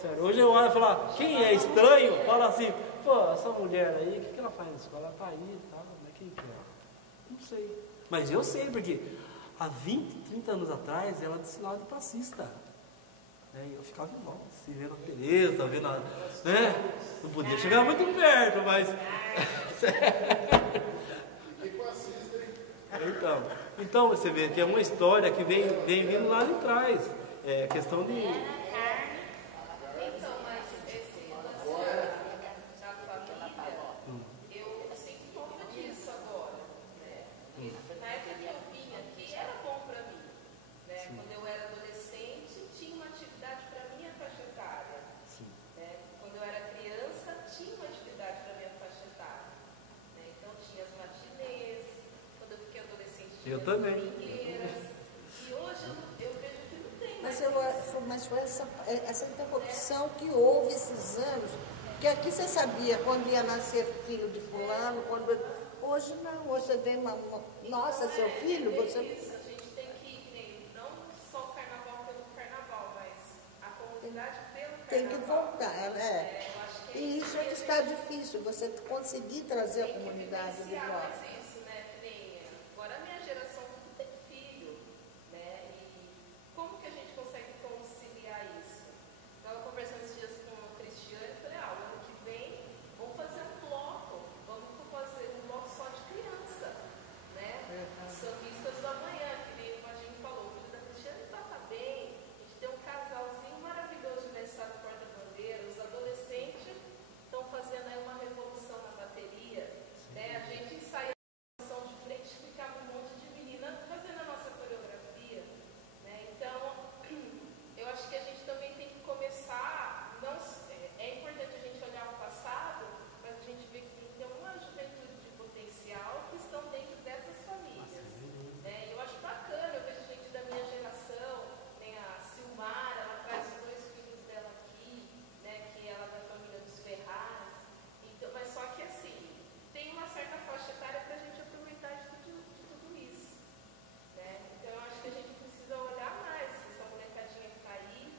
Sério, hoje eu olho e falo, quem é estranho, fala assim, pô, essa mulher aí, o que ela faz na escola? Ela está aí e tal, mas quem que é? Não sei. Mas eu sei, porque há 20, 30 anos atrás, ela desfilava de passista. E eu ficava em volta, assim, vendo a Tereza, vendo a... Né? Não podia chegar muito perto, mas... Então você vê que é uma história que vem vindo lá de trás. É questão de... Então, mas esse lance da família, eu sinto falta disso agora, né? Porque na época que eu vim aqui, era bom para mim, né? Quando eu era adolescente, tinha uma atividade para minha faixa etária, né? Quando eu era criança, tinha uma atividade para minha faixa etária, né? Então tinha as matinês, quando eu fiquei adolescente, tinha Eu as também. domingueiras, e hoje eu vejo que não tem mais. Mas foi essa interrupção que houve esses anos, que aqui você sabia quando ia nascer filho de fulano, hoje não, hoje você vê nossa, seu filho, você... Isso, a gente tem que não só o carnaval pelo carnaval, mas a comunidade pelo carnaval. Tem que voltar, né? Eu acho que E isso é que está difícil, você conseguir trazer a comunidade de vivenciar volta. mais isso, né? Que nem agora a minha geração tudo tem filho, né? E como que a gente consegue conciliar isso? Estava conversando esses dias com o Cristiano e falei, o ano que vem vamos fazer um bloco, vamos fazer um bloco só de criança, né? Sambistas do amanhã, que nem o Vadinho falou, o filho da Cristiane tá bem, a gente tem um casalzinho maravilhoso de aniversário do porta-bandeira, os adolescentes estão fazendo aí uma revolução na bateria, né? A gente ensaia a revolução de frente, ficava um monte de menina fazendo a nossa coreografia, né? Então, eu acho que a gente também tem que começar, é importante a gente olhar o passado, mas a gente vê que tem uma juventude de potencial que estão dentro dessas famílias, né? E eu acho bacana, eu vejo gente da minha geração, nem a Silmara, ela traz os 2 filhos dela aqui, né? Que ela é da família dos Ferraz, então, mas só que assim, tem uma certa faixa etária para a gente aproveitar de tudo isso, né? Então eu acho que a gente precisa olhar mais essa molecadinha que está aí,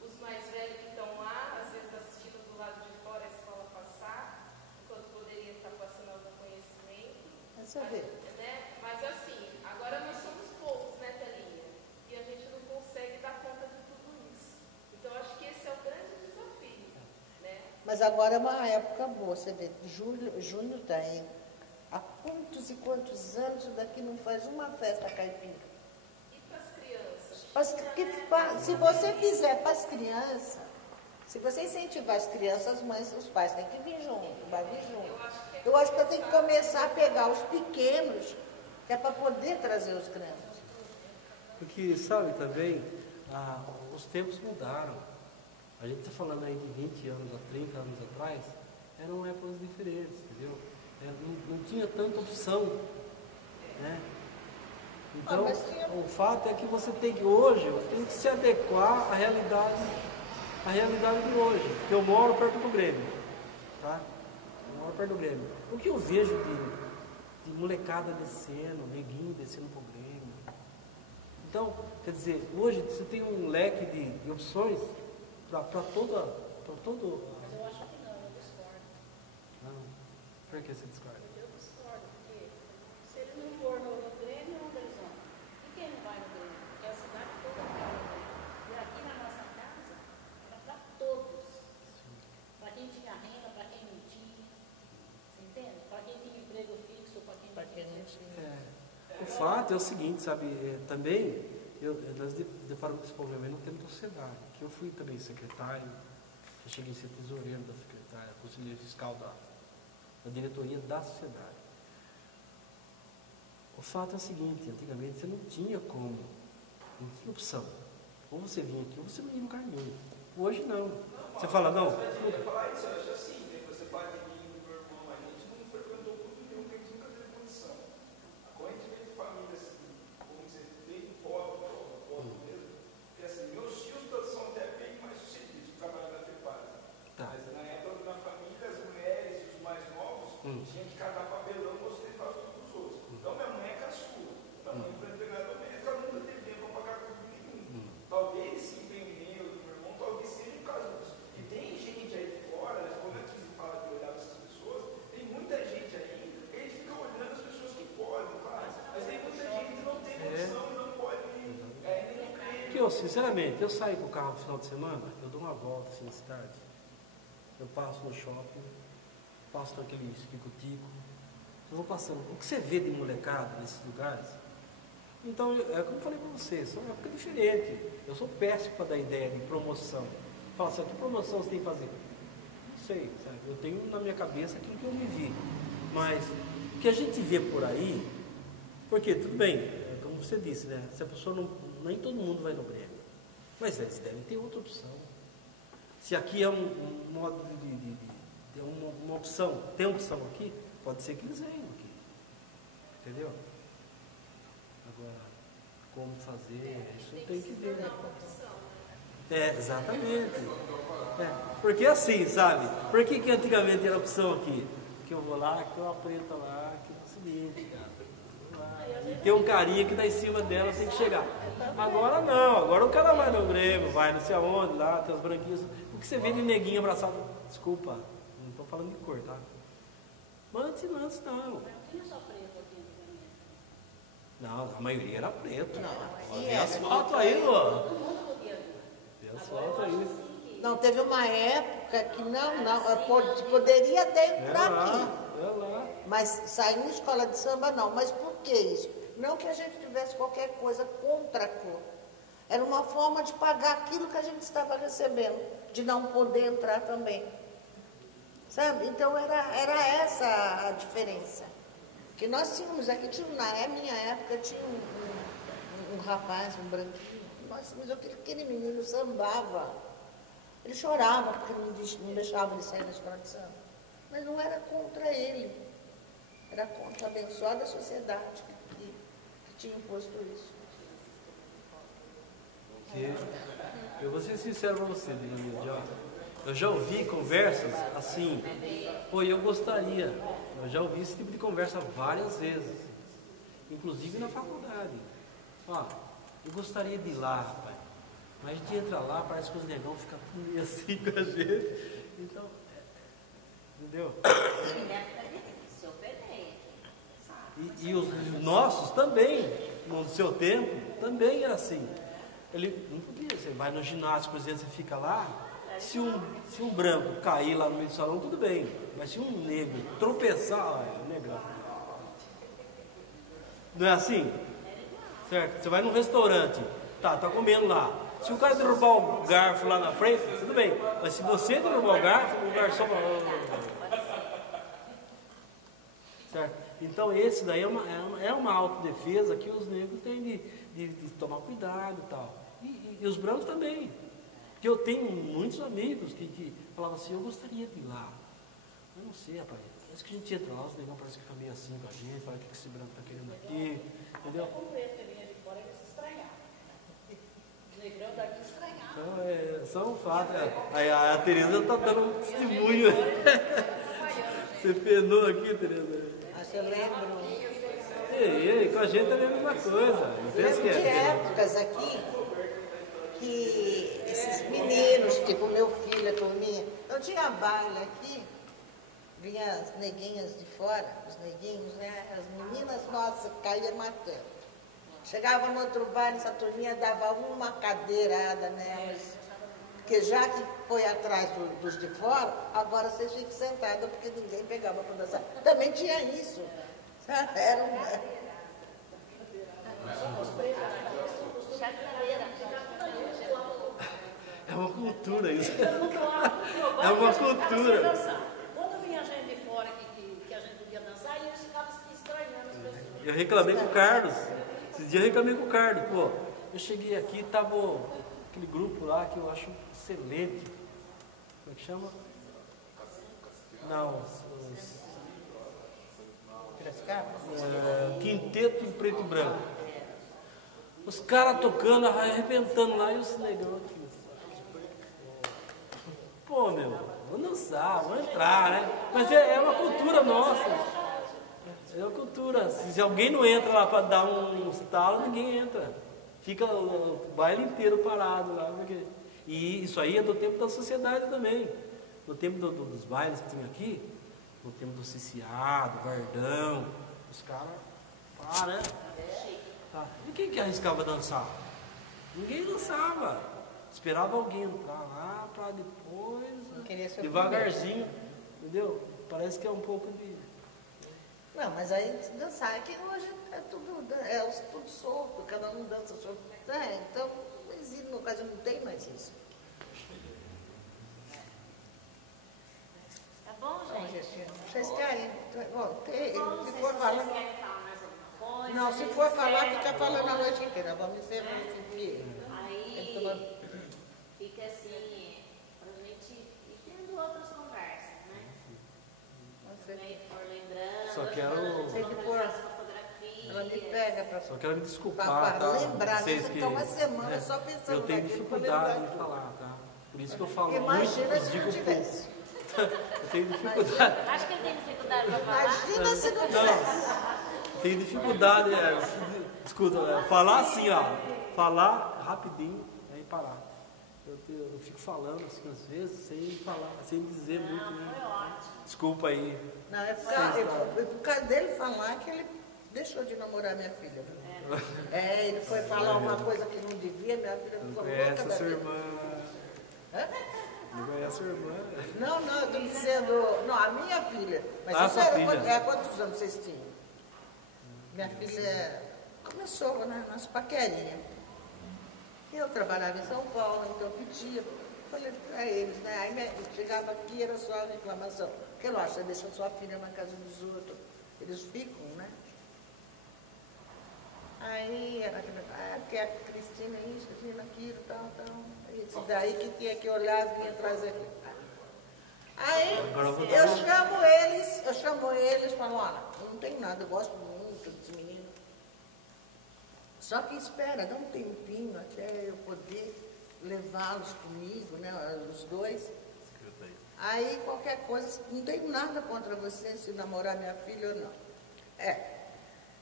os mais velhos que estão lá, às vezes assistindo do lado de fora a escola passar, enquanto poderia estar passando algum conhecimento. Você vê. Né? Mas assim, agora nós somos poucos, né, Telinha? E a gente não consegue dar conta de tudo isso. Então eu acho que esse é o grande desafio, né? Mas agora é uma época boa, você vê, junho tem. Há quantos e quantos anos isso daqui não faz uma festa caipira? E para as crianças? Se você fizer para as crianças, se você incentivar as crianças, as mães, os pais têm que vir junto, vai vir junto. Eu acho que tem que começar a pegar os pequenos, que é para poder trazer os grandes. Porque, sabe, também, os tempos mudaram. A gente está falando aí de 20 anos, a 30 anos atrás, eram épocas diferentes, entendeu? Não tinha tanta opção, né? Então, o fato é que você tem que, hoje, você tem que se adequar à realidade de hoje. Porque eu moro perto do Grêmio, tá? Eu moro perto do Grêmio. O que eu vejo de molecada descendo, neguinho descendo pro Grêmio. Então, quer dizer, hoje você tem um leque de opções para todo. Mas eu acho que não, eu discordo. Não. Por que você discorda? Eu discordo, porque se ele não for no Grêmio, onde eles vão? E quem não vai no Grêmio? Porque a cidade toda vai no Grêmio. E aqui na nossa casa, era para todos. Para quem tinha renda, para quem não tinha. Você entende? Para quem tinha emprego fixo, para quem não tinha. O fato é o seguinte, sabe, também, nós deparamos com esse problema no tempo da sociedade, que eu fui também secretário, eu cheguei a ser tesoureiro da secretária, conselheiro fiscal da diretoria da sociedade. O fato é o seguinte, antigamente você não tinha como Não tinha opção. Ou você vinha aqui, ou você não ia no caminho. Hoje não. Você fala, não. Eu ia falar isso, eu acho assim, né? Você fala de mim, do meu irmão, a gente não frequentou clube nenhum, porque a gente nunca teve condição. Quando a gente veio de família assim, vamos dizer, bem pobre mesmo, porque assim, meus tios todos são até bem mais sucedidos, trabalhando na FEPAD. Tá. Mas na época da família, as mulheres e os mais novos tinham que casar papelão e ostentar tudo dos outros. Então minha mãe é caçula. Minha mãe foi empregada doméstica, ela nunca teve dinheiro para pagar clube nenhum. Talvez esse empenho meu, do meu irmão, talvez seja um caso disso. E tem gente aí fora, quando a Kizzy fala de olhar essas pessoas, tem muita gente aí, ele fica olhando as pessoas que podem, claro. Mas tem muita gente que não tem condição e não pode nem crer. Porque eu, sinceramente, eu saio com o carro no final de semana, eu dou uma volta assim na cidade. Eu passo no shopping, passo naquele tico-tico. Eu vou passando. O que você vê de molecada nesses lugares? Então, é como eu falei para você, são uma época diferente. Eu sou péssimo para dar ideia de promoção. Fala assim, que promoção você tem que fazer? Não sei, sabe? Eu tenho na minha cabeça aquilo que eu me vi. Mas o que a gente vê por aí, porque tudo bem, como você disse, né? Se a pessoa não. Nem todo mundo vai no Grêmio. Mas eles devem ter outra opção. Se aqui é um modo de uma opção, tem opção aqui, pode ser que eles venham aqui. Entendeu? Agora, como fazer, isso tem que ver. Exatamente. Porque assim, sabe? Por que antigamente era opção aqui? Que eu vou lá, que tem uma preta lá, que é o seguinte, cara. E tem um carinha que está em cima dela, tem que chegar. Agora não, agora o cara vai no Grêmio, vai não sei aonde, lá, tem os branquinhos. O que você vê de neguinho abraçado, desculpa, não estou falando de cor, tá? Mas antes não. Não tinha só preto aqui antigamente. Não, a maioria era preto. Tem as fotos aí, Luan. Todo mundo podia vir. Tem as fotos aí. Não, teve uma época que poderia até entrar aqui. É lá. Mas sair em escola de samba não. Mas por que isso? Não que a gente tivesse qualquer coisa contra a cor. Era uma forma de pagar aquilo que a gente estava recebendo, de não poder entrar também. Sabe? Então era essa a diferença. Que nós tínhamos aqui, na minha época, tinha um rapaz, um branquinho. Nossa, mas aquele menino sambava. Ele chorava porque não deixava ele sair da escola de samba. Mas não era contra ele. Era contra a abençoada sociedade que tinha imposto isso. Eu vou ser sincero para você, Dona. Eu já ouvi conversas assim, pô, eu gostaria. Eu já ouvi esse tipo de conversa várias vezes, inclusive na faculdade. Ó, eu gostaria de ir lá, rapaz, mas a gente entra lá, parece que os negão ficam meio assim com a gente. Então, entendeu? Se oferece. E os nossos também, no seu tempo, também era assim. Ele não podia, você vai no ginásio, por exemplo, você fica lá, se um branco cair lá no meio do salão, tudo bem. Mas se um negro tropeçar, é negão. Não é assim? Certo? Você vai num restaurante, tá comendo lá. Se o cara derrubar o garfo lá na frente, tudo bem. Mas se você derrubar o garfo, o garçom vai. Certo? Então esse daí é uma autodefesa que os negros têm de tomar cuidado e tal. E os brancos também. Porque eu tenho muitos amigos que falavam assim, eu gostaria de ir lá. Eu não sei, rapaz. Parece que a gente entra lá, os negão parece que fica meio assim com a gente, fala o que esse branco está querendo aqui. Entendeu? Até com o preto que vinha de fora, ele se estranhava. O negrão daqui estranhava. Então, são fatos. A Tereza está dando um testemunho. Você penou aqui, Tereza? Mas eu lembro. E com a gente é a mesma coisa. Lembro de épocas aqui que esses meninos, tipo meu filho, a turminha, não tinha baile aqui, vinha as neguinhas de fora, os neguinhos, né? As meninas nossas caíam matando. Chegava no outro baile, essa turminha dava uma cadeirada nelas. Porque já que foi atrás dos de fora, agora você fica sentada porque ninguém pegava para dançar. Também tinha isso. Era É uma cultura isso. É uma cultura. Quando vinha gente de fora que a gente podia dançar, e eles ficavam estranhando as pessoas. Eu reclamei com o Carlos. Esses dias eu reclamei com o Carlos. Pô, eu cheguei aqui, tava aquele grupo lá que eu acho excelente. Como é que chama? Não, Quinteto em Preto e Branco. Os caras tocando, arrebentando lá e os negão aqui. Pô, meu, vamos dançar, vamos entrar, né? Mas é uma cultura nossa. É uma cultura. Se alguém não entra lá para dar um estalo, ninguém entra. Fica o baile inteiro parado lá. Porque... E isso aí é do tempo da sociedade também. No tempo dos bailes que tinha aqui, no tempo do CCA, do Vardão, os caras param, né? Tá. E quem que arriscava dançar? Ninguém dançava. Esperava alguém entrar lá para depois, devagarzinho, entendeu? Parece que é um pouco de... Não, mas aí dançar aqui hoje é tudo solto, cada um dança solto. Então, no caso não tem mais isso. Tá bom, gente? Vocês querem? Bom, Se for falar... vocês querem falar mais alguma coisa? Não, se for falar, fica falando a noite inteira. Vamos encerrar esse dia. Aí fica assim, pra gente ir tendo outras conversas, né? Se for lembrando, Só quero... Tem que pôr... Ela me pega para... Só quero me desculpar, tá? lembrar, vocês ficar uma semana só pensando eu tenho naquilo, dificuldade em falar, tá? Por isso que eu falo Imagina muito, se digo não tivesse. pouco. Eu tenho dificuldade. Acho que ele tem dificuldade para falar. Imagina se não tivesse. Tenho dificuldade, escuta, falar assim, ó. Falar rapidinho, aí parar. Eu fico falando assim, às vezes, sem falar, sem dizer muito. Né? Foi ótimo. Desculpa aí. Não, é por causa dele falar que ele deixou de namorar minha filha. Ele foi falar uma coisa que não devia, minha filha ficou louca Conhece a da sua vida. irmã. Hã? Não conhece a sua irmã. Não, eu estou dizendo... Não, a minha filha. Mas isso sua filha. Quantos anos vocês tinham? Minha filha começou nas paquerinhas. Eu trabalhava em São Paulo, então eu pedia, falei para eles, né? Aí chegava aqui, era só reclamação. Porque, lógico, você deixa sua filha na casa dos outros, eles ficam, né? Aí ela porque a Cristina é isso, Cristina aquilo, tal. Isso daí que tinha que olhar, vinha trazer aqui. Aí eu chamo eles, falo, olha, eu não tenho nada, eu gosto muito desse menino. Só que espera, dá um tempinho até eu poder levá-los comigo, né, os dois. Aí qualquer coisa, não tenho nada contra você se namorar minha filha ou não.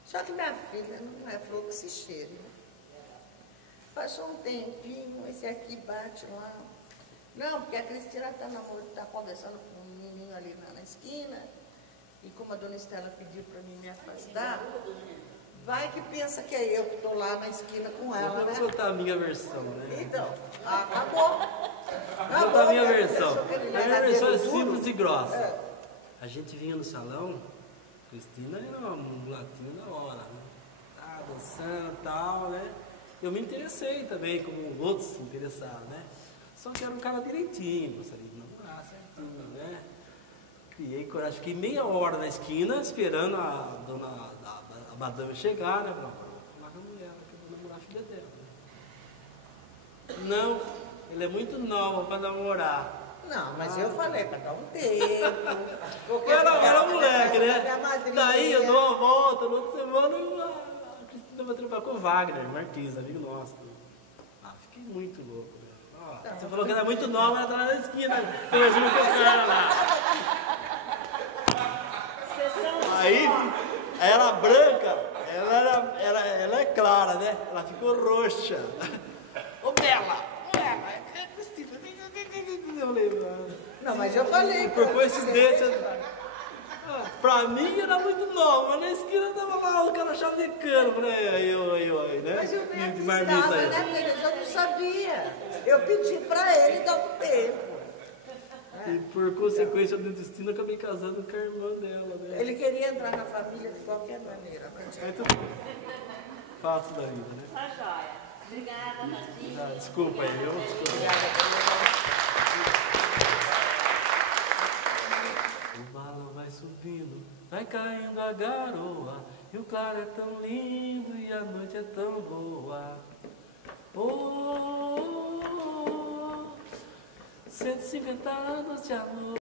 Só que minha filha não é flor que se cheire. Né? Passou um tempinho, esse aqui bate lá. Não, porque a Cristina está conversando com um menino ali na esquina. E como a dona Estela pediu para mim me afastar, vai que pensa que é eu que estou lá na esquina com ela, Eu né? vou contar a minha versão, né? Então, acabou. Vou contar a minha versão. Pensou que ele A ia minha dar versão é dedo duro? simples e grossa. A gente vinha no salão, Cristina era uma mulatinha da hora, né? Tá dançando e tal, né? Eu me interessei também, como outros se interessaram, né? Só que era um cara direitinho, gostaria de namorar certinho, né? Criei coragem, fiquei meia hora na esquina esperando a madame chegar, né? Vou falar com a mulher, que eu vou namorar a filha dela. Né? Não, ele é muito nova para namorar. Não, mas eu falei para dar um tempo. Era moleque, né? Minha madrinha. Daí eu dou uma volta, na outra semana a Cristina vai trabalhar com o Wagner Martins, amigo nosso. Fiquei muito louco. Né? Você falou que era muito nova, ela estava na esquina, conversando com o cara lá. Aí ela branca, ela é clara, né? Ela ficou roxa. Ô Bela! Eu lembro. Não, mas eu falei. Por coincidência, pra mim era muito nova, mas na esquina tava lá o cara chavecando, né? Né? Mas eu nem De marmita estava, aí. né, Tereza? Eu não sabia. Eu pedi para ele dar um tempo. E por consequência do destino, eu acabei casando com a irmã dela, né? Ele queria entrar na família de qualquer maneira. Aí tudo bem. Fatos da vida, né? Tá joia. Obrigada, Tadinho. Desculpa aí, viu? O balão vai subindo, vai caindo a garoa, e o claro é tão lindo e a noite é tão boa. Oh, 150 anos de amor.